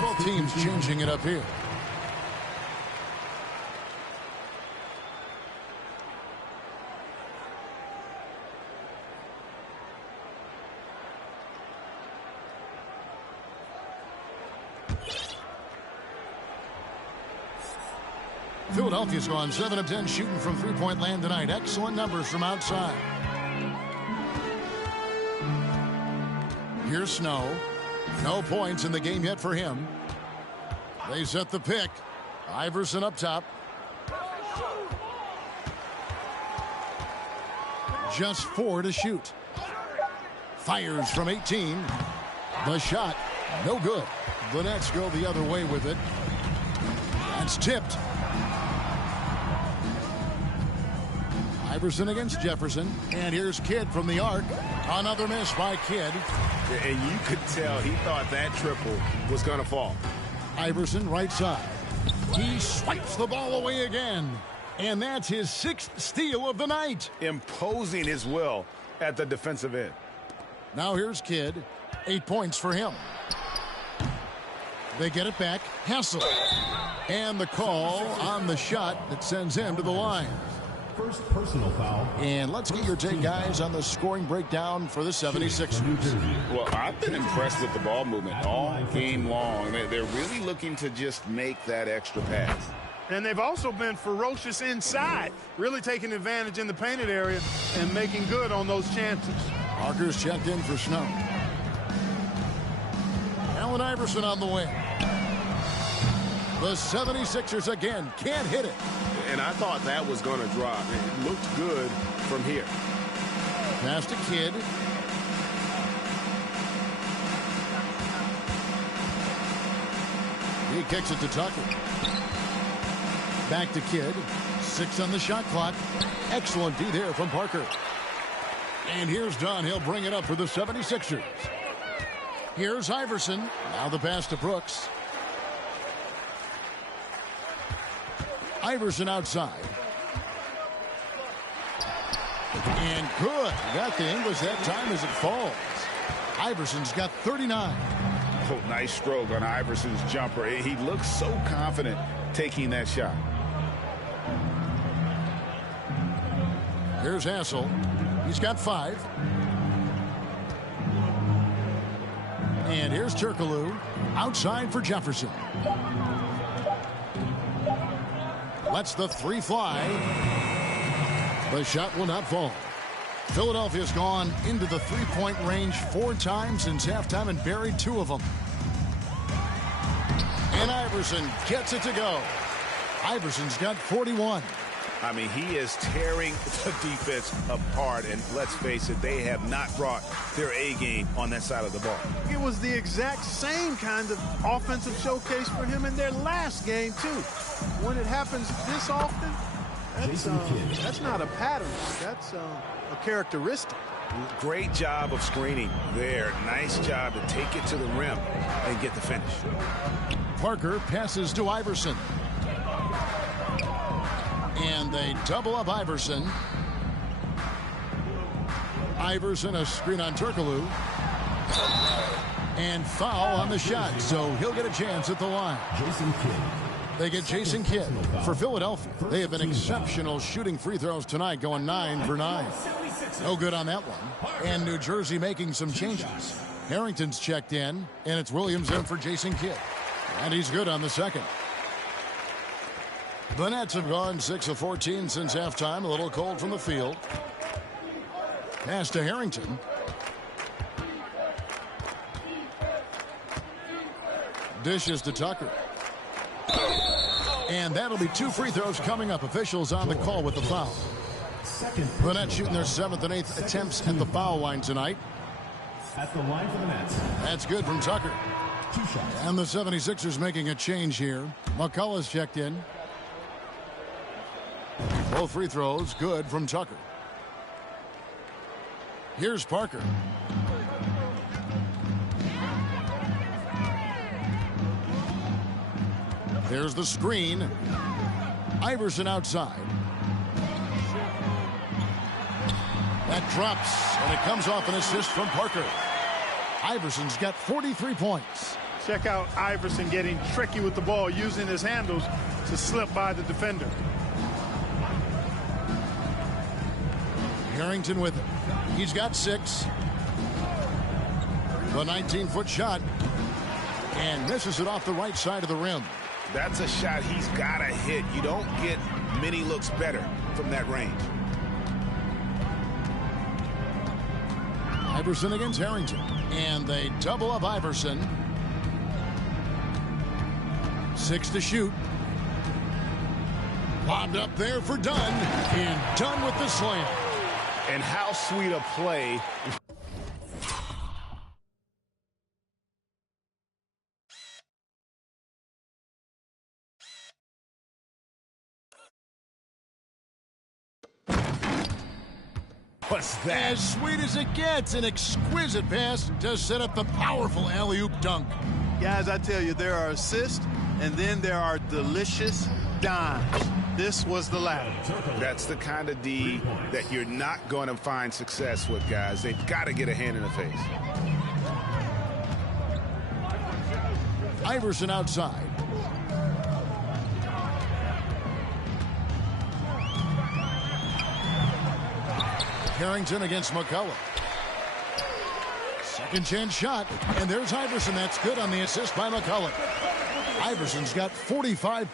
Both teams changing it up here. Philadelphia's gone 7 of 10 shooting from three-point land tonight. Excellent numbers from outside. Here's Snow. No points in the game yet for him. They set the pick. Iverson up top. Just 4 to shoot. Fires from 18. The shot, no good. The Nets go the other way with it. That's tipped. Iverson against Jefferson. And here's Kidd from the arc. Another miss by Kidd. And you could tell he thought that triple was going to fall. Iverson right side. He swipes the ball away again. And that's his 6th steal of the night. Imposing his will at the defensive end. Now here's Kidd. 8 points for him. They get it back. Hassel. And the call on the shot that sends him to the line. First personal foul. And let's get your take, guys, on the scoring breakdown for the 76ers. Well, I've been impressed with the ball movement all game long. They're really looking to just make that extra pass. And they've also been ferocious inside, really taking advantage in the painted area and making good on those chances. Parker's checked in for Snow. Allen Iverson on the wing. The 76ers again can't hit it. And I thought that was going to drop. It looked good from here. Pass to Kidd. He kicks it to Tucker. Back to Kidd. 6 on the shot clock. Excellent D there from Parker. And here's Dunn. He'll bring it up for the 76ers. Here's Iverson. Now the pass to Brooks. Iverson outside. And good. Got the English that time as it falls. Iverson's got 39. Oh, nice stroke on Iverson's jumper. He looks so confident taking that shot. Here's Hassel. He's got 5. And here's Turkoglu. Outside for Jefferson. Lets the 3 fly. The shot will not fall. Philadelphia's gone into the 3-point range 4 times since halftime and buried 2 of them. And Iverson gets it to go. Iverson's got 41. I mean, he is tearing the defense apart. And let's face it, they have not brought their A game on that side of the ball. It was the exact same kind of offensive showcase for him in their last game, too. When it happens this often, that's not a pattern. That's a characteristic. Great job of screening there. Nice job to take it to the rim and get the finish. Parker passes to Iverson. And they double up Iverson. Iverson, a screen on Turkoglu. And foul on the shot, so he'll get a chance at the line. Jason Kidd. They get Jason Kidd for Philadelphia. They have been exceptional shooting free throws tonight, going 9 for 9. No good on that one. And New Jersey making some changes. Harrington's checked in, and it's Williams in for Jason Kidd. And he's good on the second. The Nets have gone 6 of 14 since halftime. A little cold from the field. Pass to Harrington. Dishes to Tucker. And that'll be 2 free throws coming up. Officials on the call with the foul. The Nets shooting their 7th and 8th attempts at the foul line tonight. At the line for the Nets. That's good from Tucker. 2 shots. And the 76ers making a change here. McCullough's checked in. Both free throws good from Tucker. Here's Parker. There's the screen. Iverson outside. That drops, and it comes off an assist from Parker. Iverson's got 43 points. Check out Iverson getting tricky with the ball, using his handles to slip by the defender. Harrington with it. He's got 6. The 19-foot shot. And misses it off the right side of the rim. That's a shot he's got to hit. You don't get many looks better from that range. Iverson against Harrington. And they double up Iverson. 6 to shoot. Lobbed up there for Dunn. And Dunn with the slam. And how sweet a play. What's that? As sweet as it gets, an exquisite pass to set up the powerful alley-oop dunk. Guys, I tell you, there are assists, and then there are delicious dimes. This was the latter. That's the kind of D that you're not going to find success with, guys. They've got to get a hand in the face. Iverson outside. Harrington against McCullough. Second chance shot, and there's Iverson. That's good on the assist by McCullough. Iverson's got 45.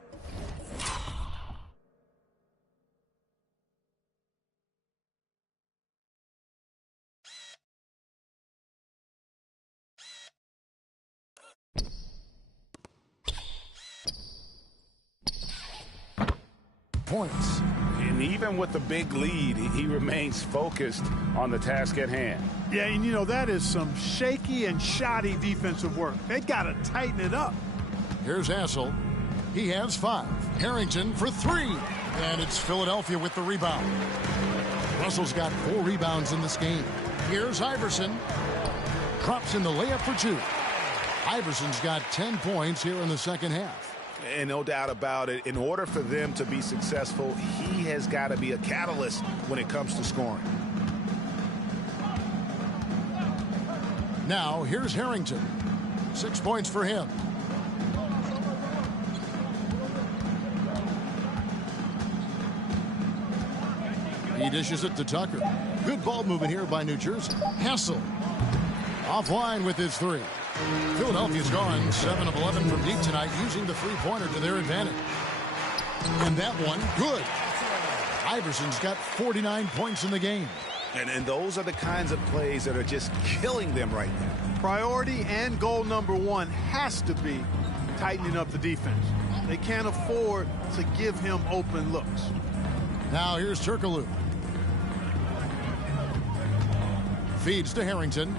Points. And even with the big lead, he remains focused on the task at hand. Yeah, and you know, that is some shaky and shoddy defensive work. They got to tighten it up. Here's Hassel. He has 5. Harrington for 3. And it's Philadelphia with the rebound. Russell's got 4 rebounds in this game. Here's Iverson. Drops in the layup for 2. Iverson's got 10 points here in the second half. And no doubt about it, in order for them to be successful, he has got to be a catalyst when it comes to scoring. Now, here's Harrington. 6 points for him. He dishes it to Tucker. Good ball movement here by New Jersey. Hassel. Offline with his 3. Philadelphia's gone 7 of 11 from deep tonight, using the three-pointer to their advantage. And that one, good. Iverson's got 49 points in the game. And those are the kinds of plays that are just killing them right now. Priority and goal number 1 has to be tightening up the defense. They can't afford to give him open looks. Now here's Turkoglu. Feeds to Harrington.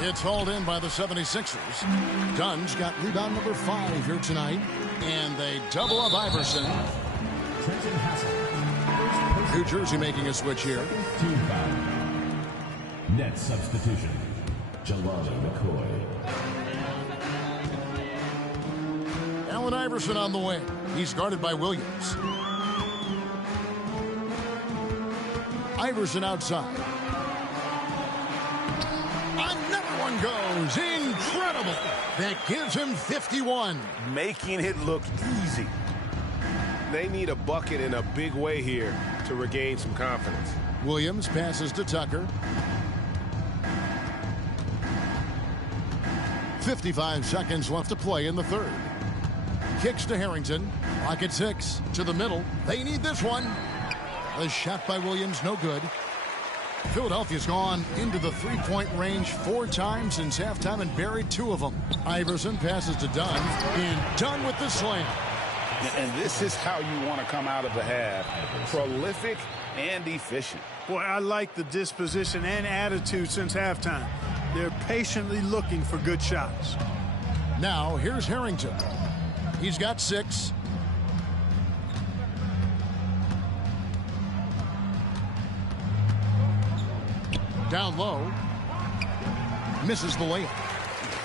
It's hauled in by the 76ers. Dunn's got rebound number 5 here tonight. And they double up Iverson. New Jersey making a switch here. Team foul. Net substitution. Jelani McCoy. Allen Iverson on the wing. He's guarded by Williams. Iverson outside. Another one goes. Incredible. That gives him 51. Making it look easy. They need a bucket in a big way here to regain some confidence. Williams passes to Tucker. 55 seconds left to play in the third. Kicks to Harrington. Clock at 6. To the middle. They need this one. A shot by Williams, no good. Philadelphia's gone into the three-point range 4 times since halftime and buried 2 of them. Iverson passes to Dunn. And Dunn with the slam. And this is how you want to come out of the half. Prolific and efficient. Boy, I like the disposition and attitude since halftime. They're patiently looking for good shots. Now, here's Harrington. He's got 6. Down low. Misses the layup.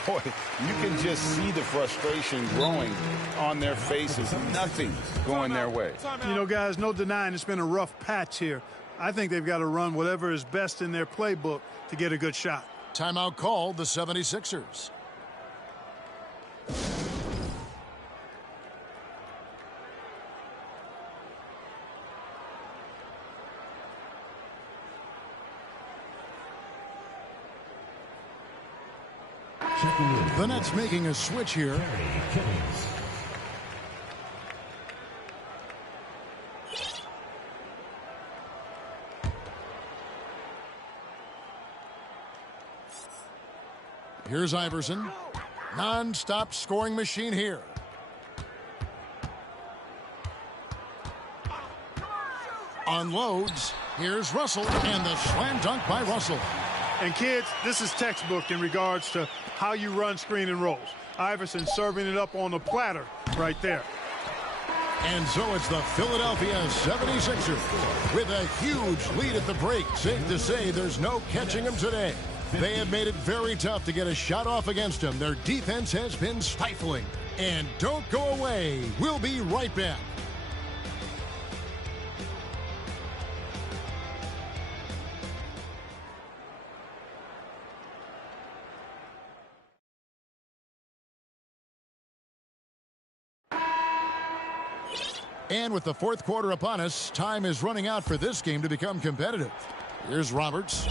Boy, you can just see the frustration growing on their faces. Nothing going their way. You know, guys, no denying it's been a rough patch here. I think they've got to run whatever is best in their playbook to get a good shot. Timeout called the 76ers. The Nets making a switch here. Here's Iverson. Non-stop scoring machine here. Unloads. Here's Russell, and the slam dunk by Russell. And kids, this is textbook in regards to how you run screen and rolls. Iverson serving it up on the platter right there. And so it's the Philadelphia 76ers with a huge lead at the break. Safe to say there's no catching them today. They have made it very tough to get a shot off against them. Their defense has been stifling. And don't go away. We'll be right back. And with the fourth quarter upon us, time is running out for this game to become competitive. Here's Roberts.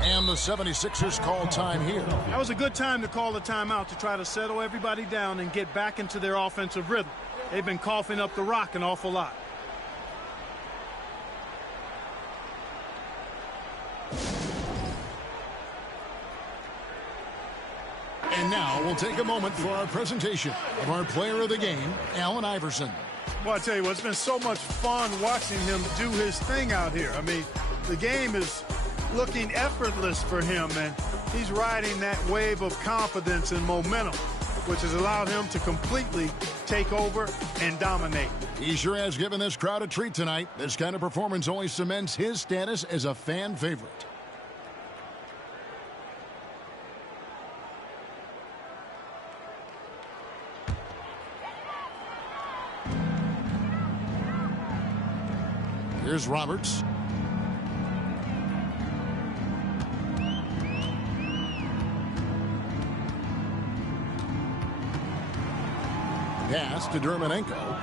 And the 76ers call time here. That was a good time to call the timeout to try to settle everybody down and get back into their offensive rhythm. They've been coughing up the rock an awful lot. And now we'll take a moment for our presentation of our player of the game, Allen Iverson. Well, I tell you what, it's been so much fun watching him do his thing out here. I mean, the game is looking effortless for him, and he's riding that wave of confidence and momentum, which has allowed him to completely take over and dominate. He sure has given this crowd a treat tonight. This kind of performance only cements his status as a fan favorite. Here's Roberts. Pass to Dermanenko.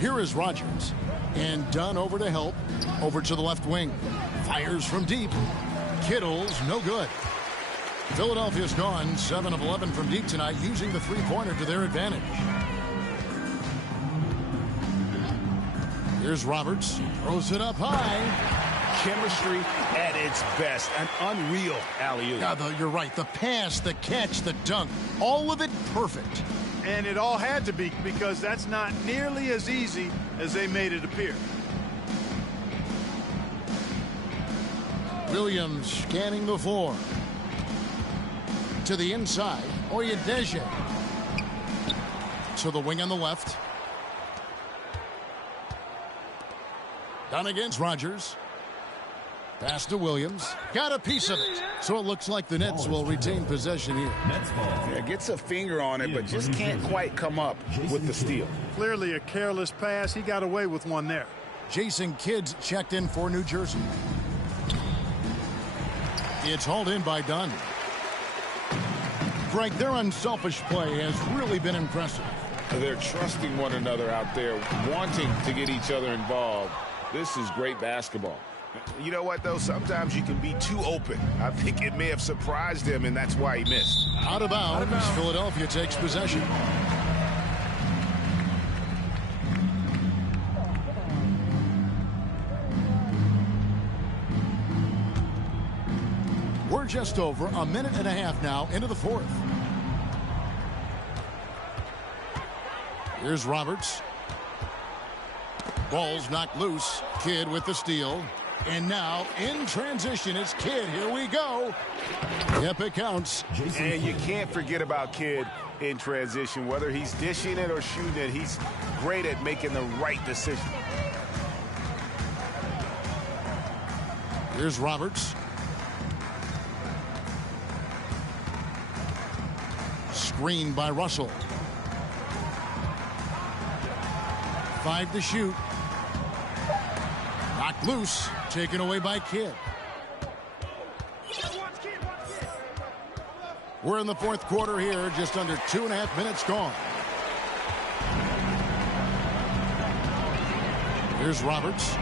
Here is Rogers. And Dunn over to help. Over to the left wing. Fires from deep. Kittle's no good. Philadelphia's gone 7 of 11 from deep tonight, using the three-pointer to their advantage. Here's Roberts. Throws it up high. Chemistry at its best. An unreal alley-oop. Yeah, you're right. The pass, the catch, the dunk. All of it perfect. And it all had to be, because that's not nearly as easy as they made it appear. Williams scanning the floor. To the inside. Oyedeji. To the wing on the left. Down against Rogers. Pass to Williams. Got a piece of it. So it looks like the Nets will retain possession here. Yeah, gets a finger on it, but just can't quite come up with the steal. Clearly a careless pass. He got away with one there. Jason Kidd's checked in for New Jersey. It's hauled in by Dunn. Greg, their unselfish play has really been impressive. They're trusting one another out there, wanting to get each other involved. This is great basketball. You know what, though? Sometimes you can be too open. I think it may have surprised him, and that's why he missed. Out of bounds. Philadelphia takes possession. We're just over a minute and a half now into the fourth. Here's Roberts. Ball's knocked loose. Kidd with the steal. And now, in transition, it's Kidd. Here we go. Yep, it counts. And you can't forget about Kidd in transition. Whether he's dishing it or shooting it, he's great at making the right decision. Here's Roberts. Screened by Russell. 5 to shoot. Knocked loose. Taken away by Kidd. We're in the fourth quarter here. Just under 2.5 minutes gone. Here's Roberts.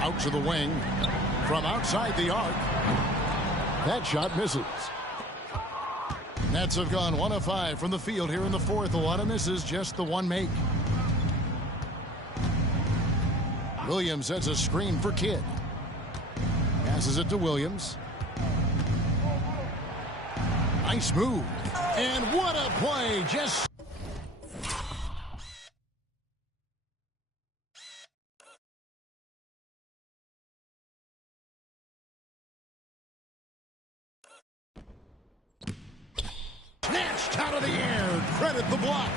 Out to the wing. From outside the arc. That shot misses. Nets have gone 1 of 5 from the field here in the fourth. A lot of misses, just the one make. Williams sets a screen for Kidd. Passes it to Williams. Nice move. And what a play. Just snatched out of the air. Credit the block.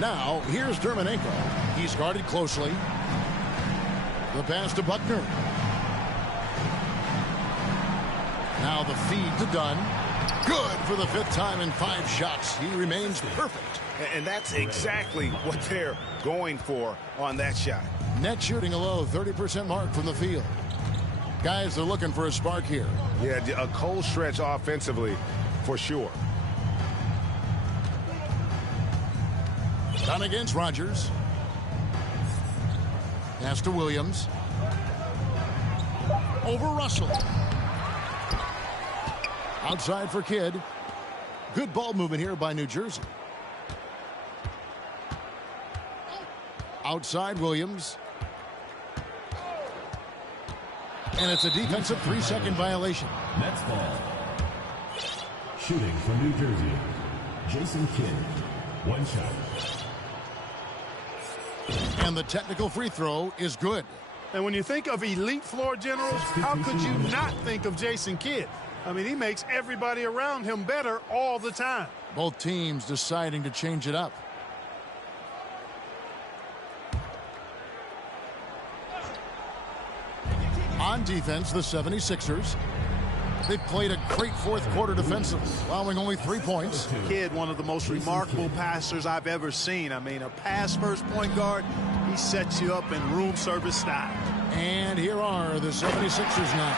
Now, here's Dermanenko. He's guarded closely. The pass to Buckner. Now the feed to Dunn. Good for the 5th time in 5 shots. He remains perfect. And that's exactly what they're going for on that shot. Net shooting a low 30% mark from the field. Guys are looking for a spark here. Yeah, a cold stretch offensively for sure. Done against Rodgers. Pass to Williams. Over Russell. Outside for Kidd. Good ball movement here by New Jersey. Outside Williams. And it's a defensive 3-second violation. Next ball. Shooting from New Jersey, Jason Kidd. One shot. And the technical free throw is good. And when you think of elite floor generals, how could you not think of Jason Kidd? I mean, he makes everybody around him better all the time. Both teams deciding to change it up. On defense, the 76ers. They played a great fourth quarter defensively, allowing only 3 points. Kidd, one of the most remarkable passers I've ever seen. I mean, a pass-first point guard, he sets you up in room service style. And here are the 76ers now.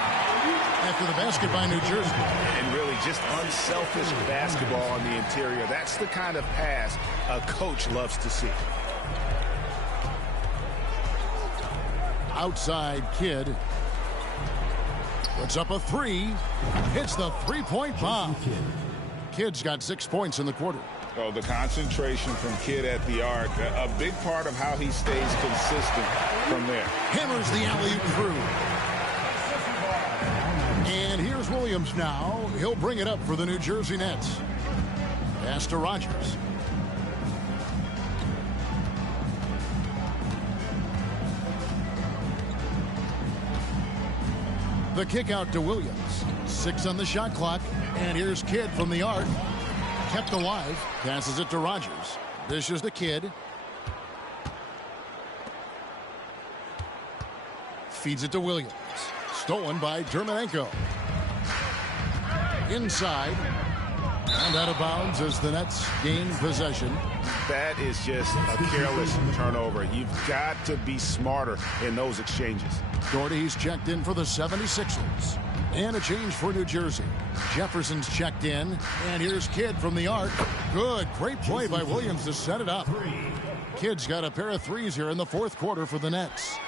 After the basket by New Jersey. And really just unselfish basketball on the interior. That's the kind of pass a coach loves to see. Outside Kidd. Puts up a three. Hits the three-point bomb. Kidd's got 6 points in the quarter. Oh, the concentration from Kidd at the arc. A big part of how he stays consistent from there. Hammers the alley-oop through. And here's Williams now. He'll bring it up for the New Jersey Nets. Pass to Rodgers. The kick out to Williams. 6 on the shot clock. And here's Kidd from the arc. Kept alive. Passes it to Rodgers. This is the Kidd. Feeds it to Williams. Stolen by Dermanenko. Inside. And out of bounds as the Nets gain possession. That is just a careless turnover. You've got to be smarter in those exchanges. Doherty's checked in for the 76ers. And a change for New Jersey. Jefferson's checked in. And here's Kidd from the arc. Good. Great play by Williams to set it up. Kidd's got a pair of threes here in the fourth quarter for the Nets.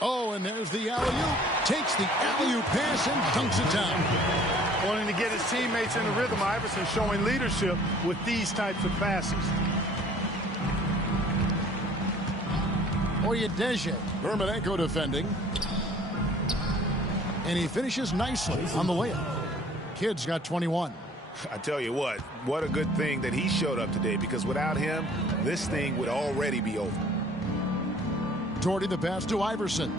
Oh, and there's the alley-oop. Takes the alley-oop pass and dunks it down. Wanting to get his teammates in the rhythm, Iverson showing leadership with these types of passes. Oyedeji. Dermanenko defending. And he finishes nicely on the layup. Kidd's got 21. I tell you what a good thing that he showed up today, because without him, this thing would already be over. Doherty the pass to Iverson.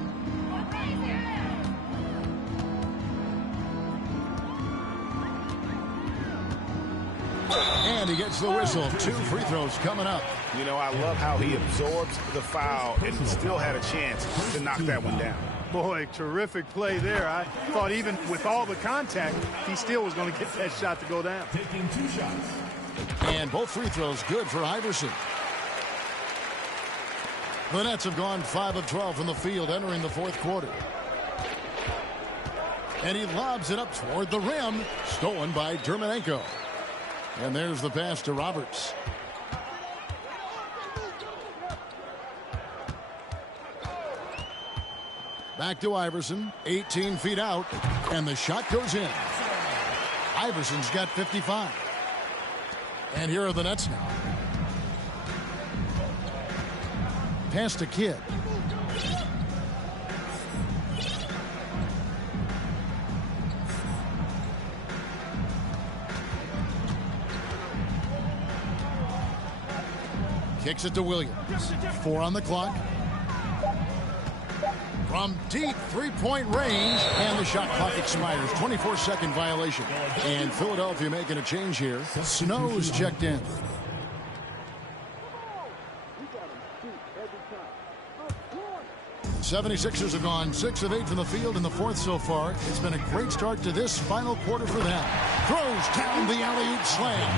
And he gets the whistle. 2 free throws coming up. You know, I love how he absorbs the foul and still had a chance to knock that one down. Boy, terrific play there. I thought even with all the contact, he still was going to get that shot to go down. Taking 2 shots. And both free throws good for Iverson. The Nets have gone 5 of 12 from the field entering the fourth quarter. And he lobs it up toward the rim. Stolen by Dermanenko. And there's the pass to Roberts. Back to Iverson. 18 feet out. And the shot goes in. Iverson's got 55. And here are the Nets now. Pass to Kidd. Kicks it to Williams. 4 on the clock. From deep three-point range, and the shot clock expires. 24-second violation. And Philadelphia making a change here. Snow's checked in. 76ers have gone 6 of 8 from the field in the fourth so far. It's been a great start to this final quarter for them. Throws down the alley-oop slam.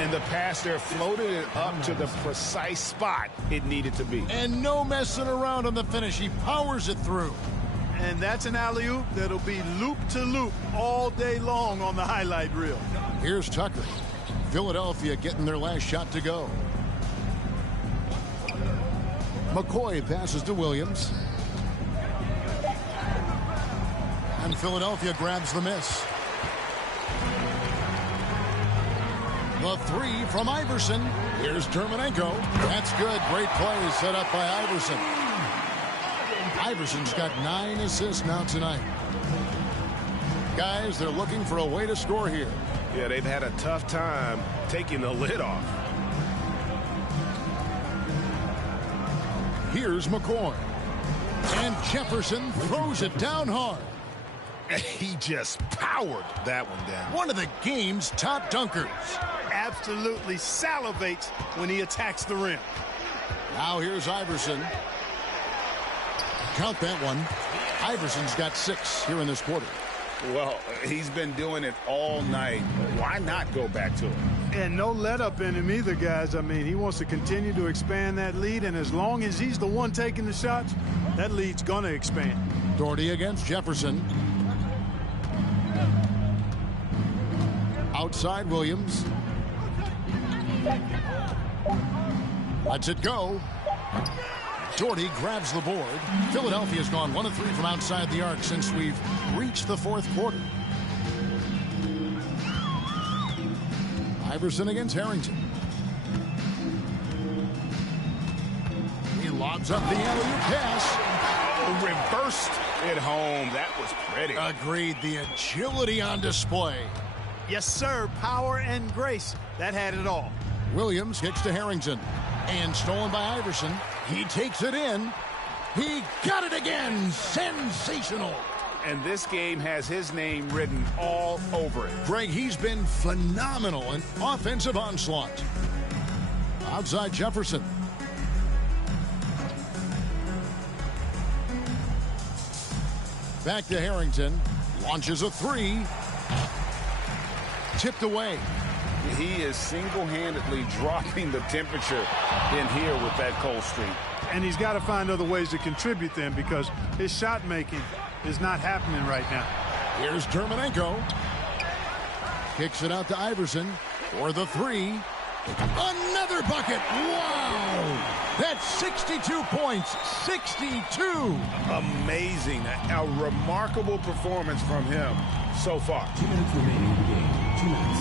And the pass there floated it up to the precise spot it needed to be. And no messing around on the finish. He powers it through. And that's an alley-oop that'll be loop-to-loop all day long on the highlight reel. Here's Tucker. Philadelphia getting their last shot to go. McCoy passes to Williams. And Philadelphia grabs the miss. The three from Iverson. Here's Dermonenko. That's good. Great play set up by Iverson. Iverson's got 9 assists now tonight. Guys, they're looking for a way to score here. Yeah, they've had a tough time taking the lid off. Here's McCoy. And Jefferson throws it down hard. He just powered that one down. One of the game's top dunkers. Absolutely salivates when he attacks the rim. Now here's Iverson. Count that one. Iverson's got 6 here in this quarter. Well, he's been doing it all night. Why not go back to it? And no let up in him either, guys. I mean, he wants to continue to expand that lead, and as long as he's the one taking the shots, that lead's going to expand. Doherty against Jefferson. Outside Williams. Lets it go. Doherty grabs the board. Philadelphia's gone 1 of 3 from outside the arc since we've reached the fourth quarter. Iverson against Harrington. He lobs up the alley-oop pass. Reversed it home. That was pretty. Agreed. The agility on display. Yes, sir. Power and grace. That had it all. Williams kicks to Harrington. And stolen by Iverson. He takes it in. He got it again. Sensational. And this game has his name written all over it. Greg, he's been phenomenal in offensive onslaught. Outside Jefferson. Back to Harrington. Launches a 3. Tipped away. He is single-handedly dropping the temperature in here with that cold streak. And he's got to find other ways to contribute then, because his shot making is not happening right now. Here's Dermonenko. Kicks it out to Iverson for the 3. Another bucket. Wow. That's 62 points. 62. Amazing. A remarkable performance from him so far. 2 minutes remaining in the game. 2 minutes.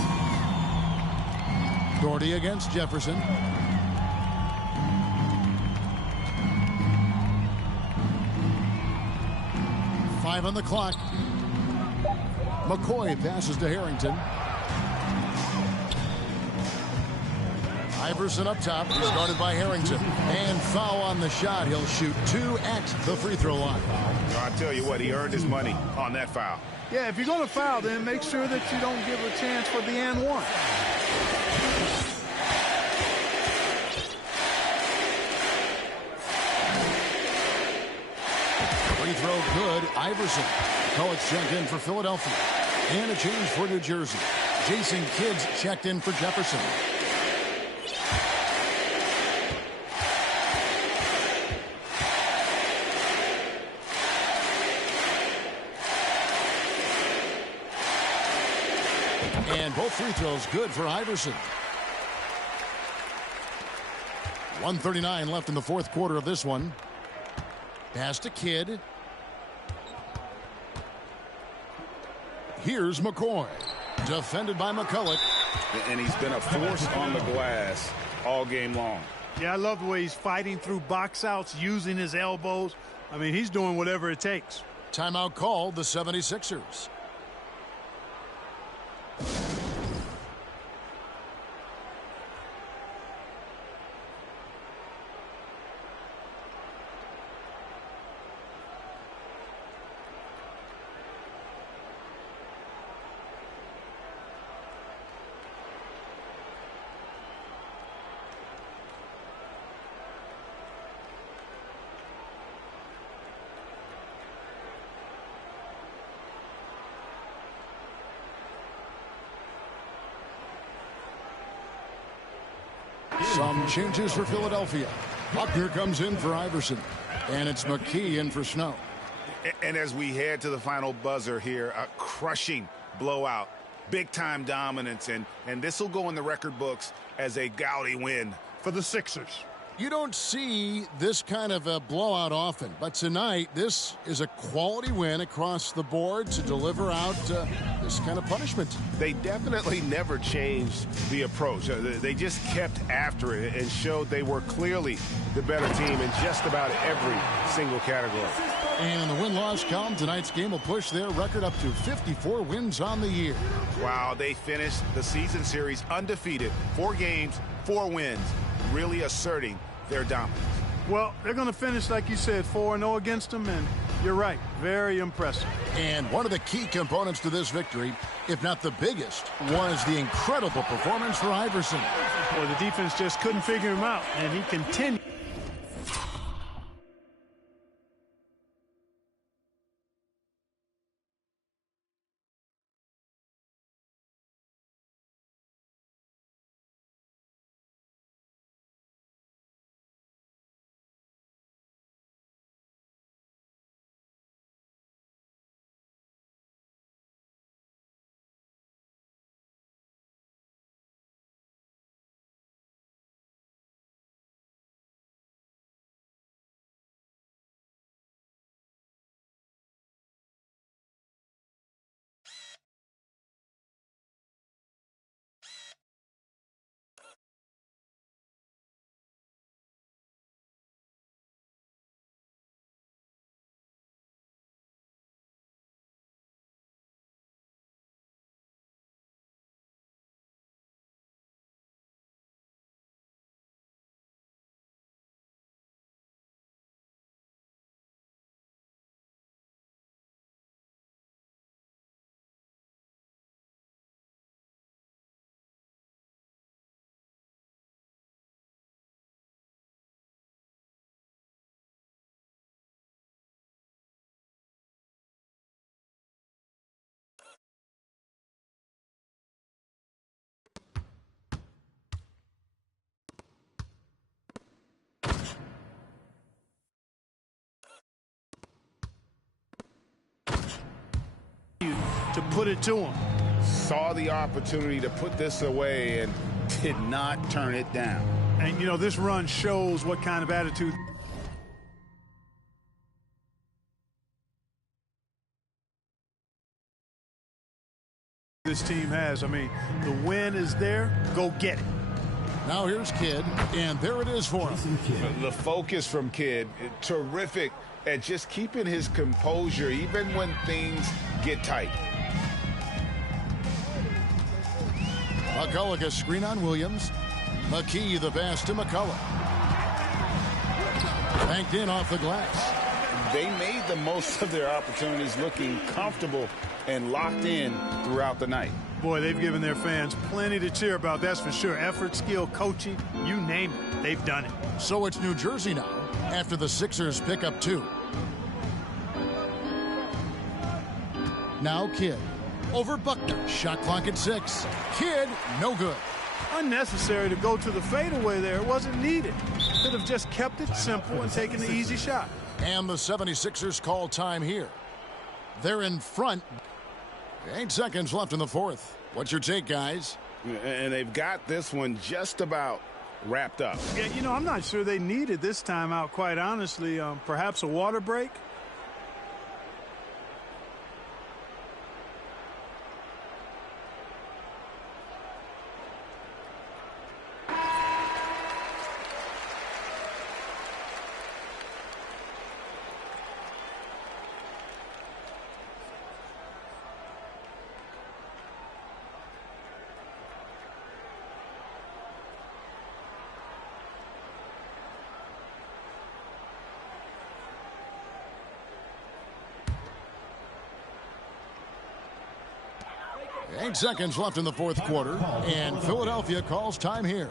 Doherty against Jefferson. Five on the clock. McCoy passes to Harrington. Iverson up top. He's guarded by Harrington. And foul on the shot. He'll shoot 2 at the free throw line. I tell you what, he earned his money on that foul. Yeah, if you're going to foul, then make sure that you don't give a chance for the and one. Free throw good. Iverson. Coach checked in for Philadelphia. And a change for New Jersey. Jason Kidd's checked in for Jefferson. And both free throws good for Iverson. 1:39 left in the fourth quarter of this one. Pass to Kidd. Here's McCoy. Defended by McCulloch. And he's been a force on the glass all game long. Yeah, I love the way he's fighting through box outs, using his elbows. I mean, he's doing whatever it takes. Timeout called the 76ers. Some changes for Philadelphia. Buckner comes in for Iverson. And it's McKee in for Snow. And as we head to the final buzzer here, a crushing blowout. Big-time dominance, and this will go in the record books as a gaudy win for the Sixers. You don't see this kind of a blowout often, but tonight this is a quality win across the board to deliver out this kind of punishment. They definitely never changed the approach. They just kept after it and showed they were clearly the better team in just about every single category. And in the win-loss column, tonight's game will push their record up to 54 wins on the year. Wow, they finished the season series undefeated. 4 games, 4 wins, really asserting their dominance. Well, they're going to finish, like you said, 4-0 against them, and you're right, very impressive. And one of the key components to this victory, if not the biggest, was the incredible performance for Iverson. Boy, the defense just couldn't figure him out, and he continued. To put it to him. Saw the opportunity to put this away and did not turn it down. And, you know, this run shows what kind of attitude this team has. I mean, the win is there. Go get it. Now here's Kidd, and there it is for him. The focus from Kidd, terrific at just keeping his composure even when things get tight. McCullough, a screen on Williams. McKee, the pass to McCullough. Banked in off the glass. They made the most of their opportunities, looking comfortable and locked in throughout the night. Boy, they've given their fans plenty to cheer about, that's for sure. Effort, skill, coaching, you name it, they've done it. So it's New Jersey now after the Sixers pick up 2. Now Kidd. Over Buckner. Shot clock at 6. Kidd, no good. Unnecessary to go to the fadeaway there. It wasn't needed. Could have just kept it simple and taken the easy shot. And the 76ers call time here. They're in front. 8 seconds left in the fourth. What's your take, guys? And they've got this one just about wrapped up. Yeah, you know, I'm not sure they needed this timeout, quite honestly. Perhaps a water break? Eight seconds left in the fourth quarter, and Philadelphia calls time here.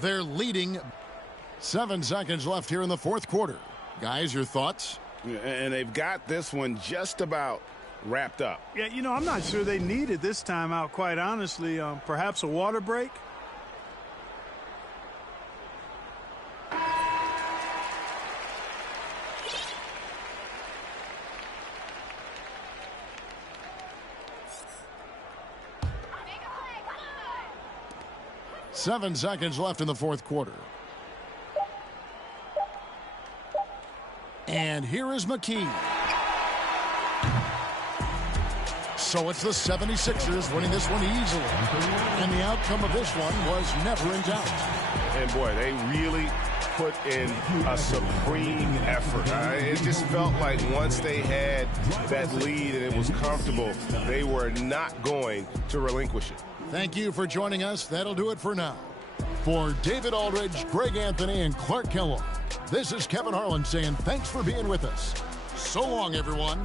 They're leading. 7 seconds left here in the fourth quarter. Guys, your thoughts? And they've got this one just about wrapped up. Yeah, you know, I'm not sure they needed this timeout, quite honestly. Perhaps a water break? 7 seconds left in the fourth quarter. And here is McKee. So it's the 76ers winning this one easily. And the outcome of this one was never in doubt. And boy, they really put in a supreme effort. It just felt like once they had that lead and it was comfortable, they were not going to relinquish it. Thank you for joining us. That'll do it for now. For David Aldridge, Greg Anthony, and Clark Kellogg, this is Kevin Harlan saying thanks for being with us. So long, everyone.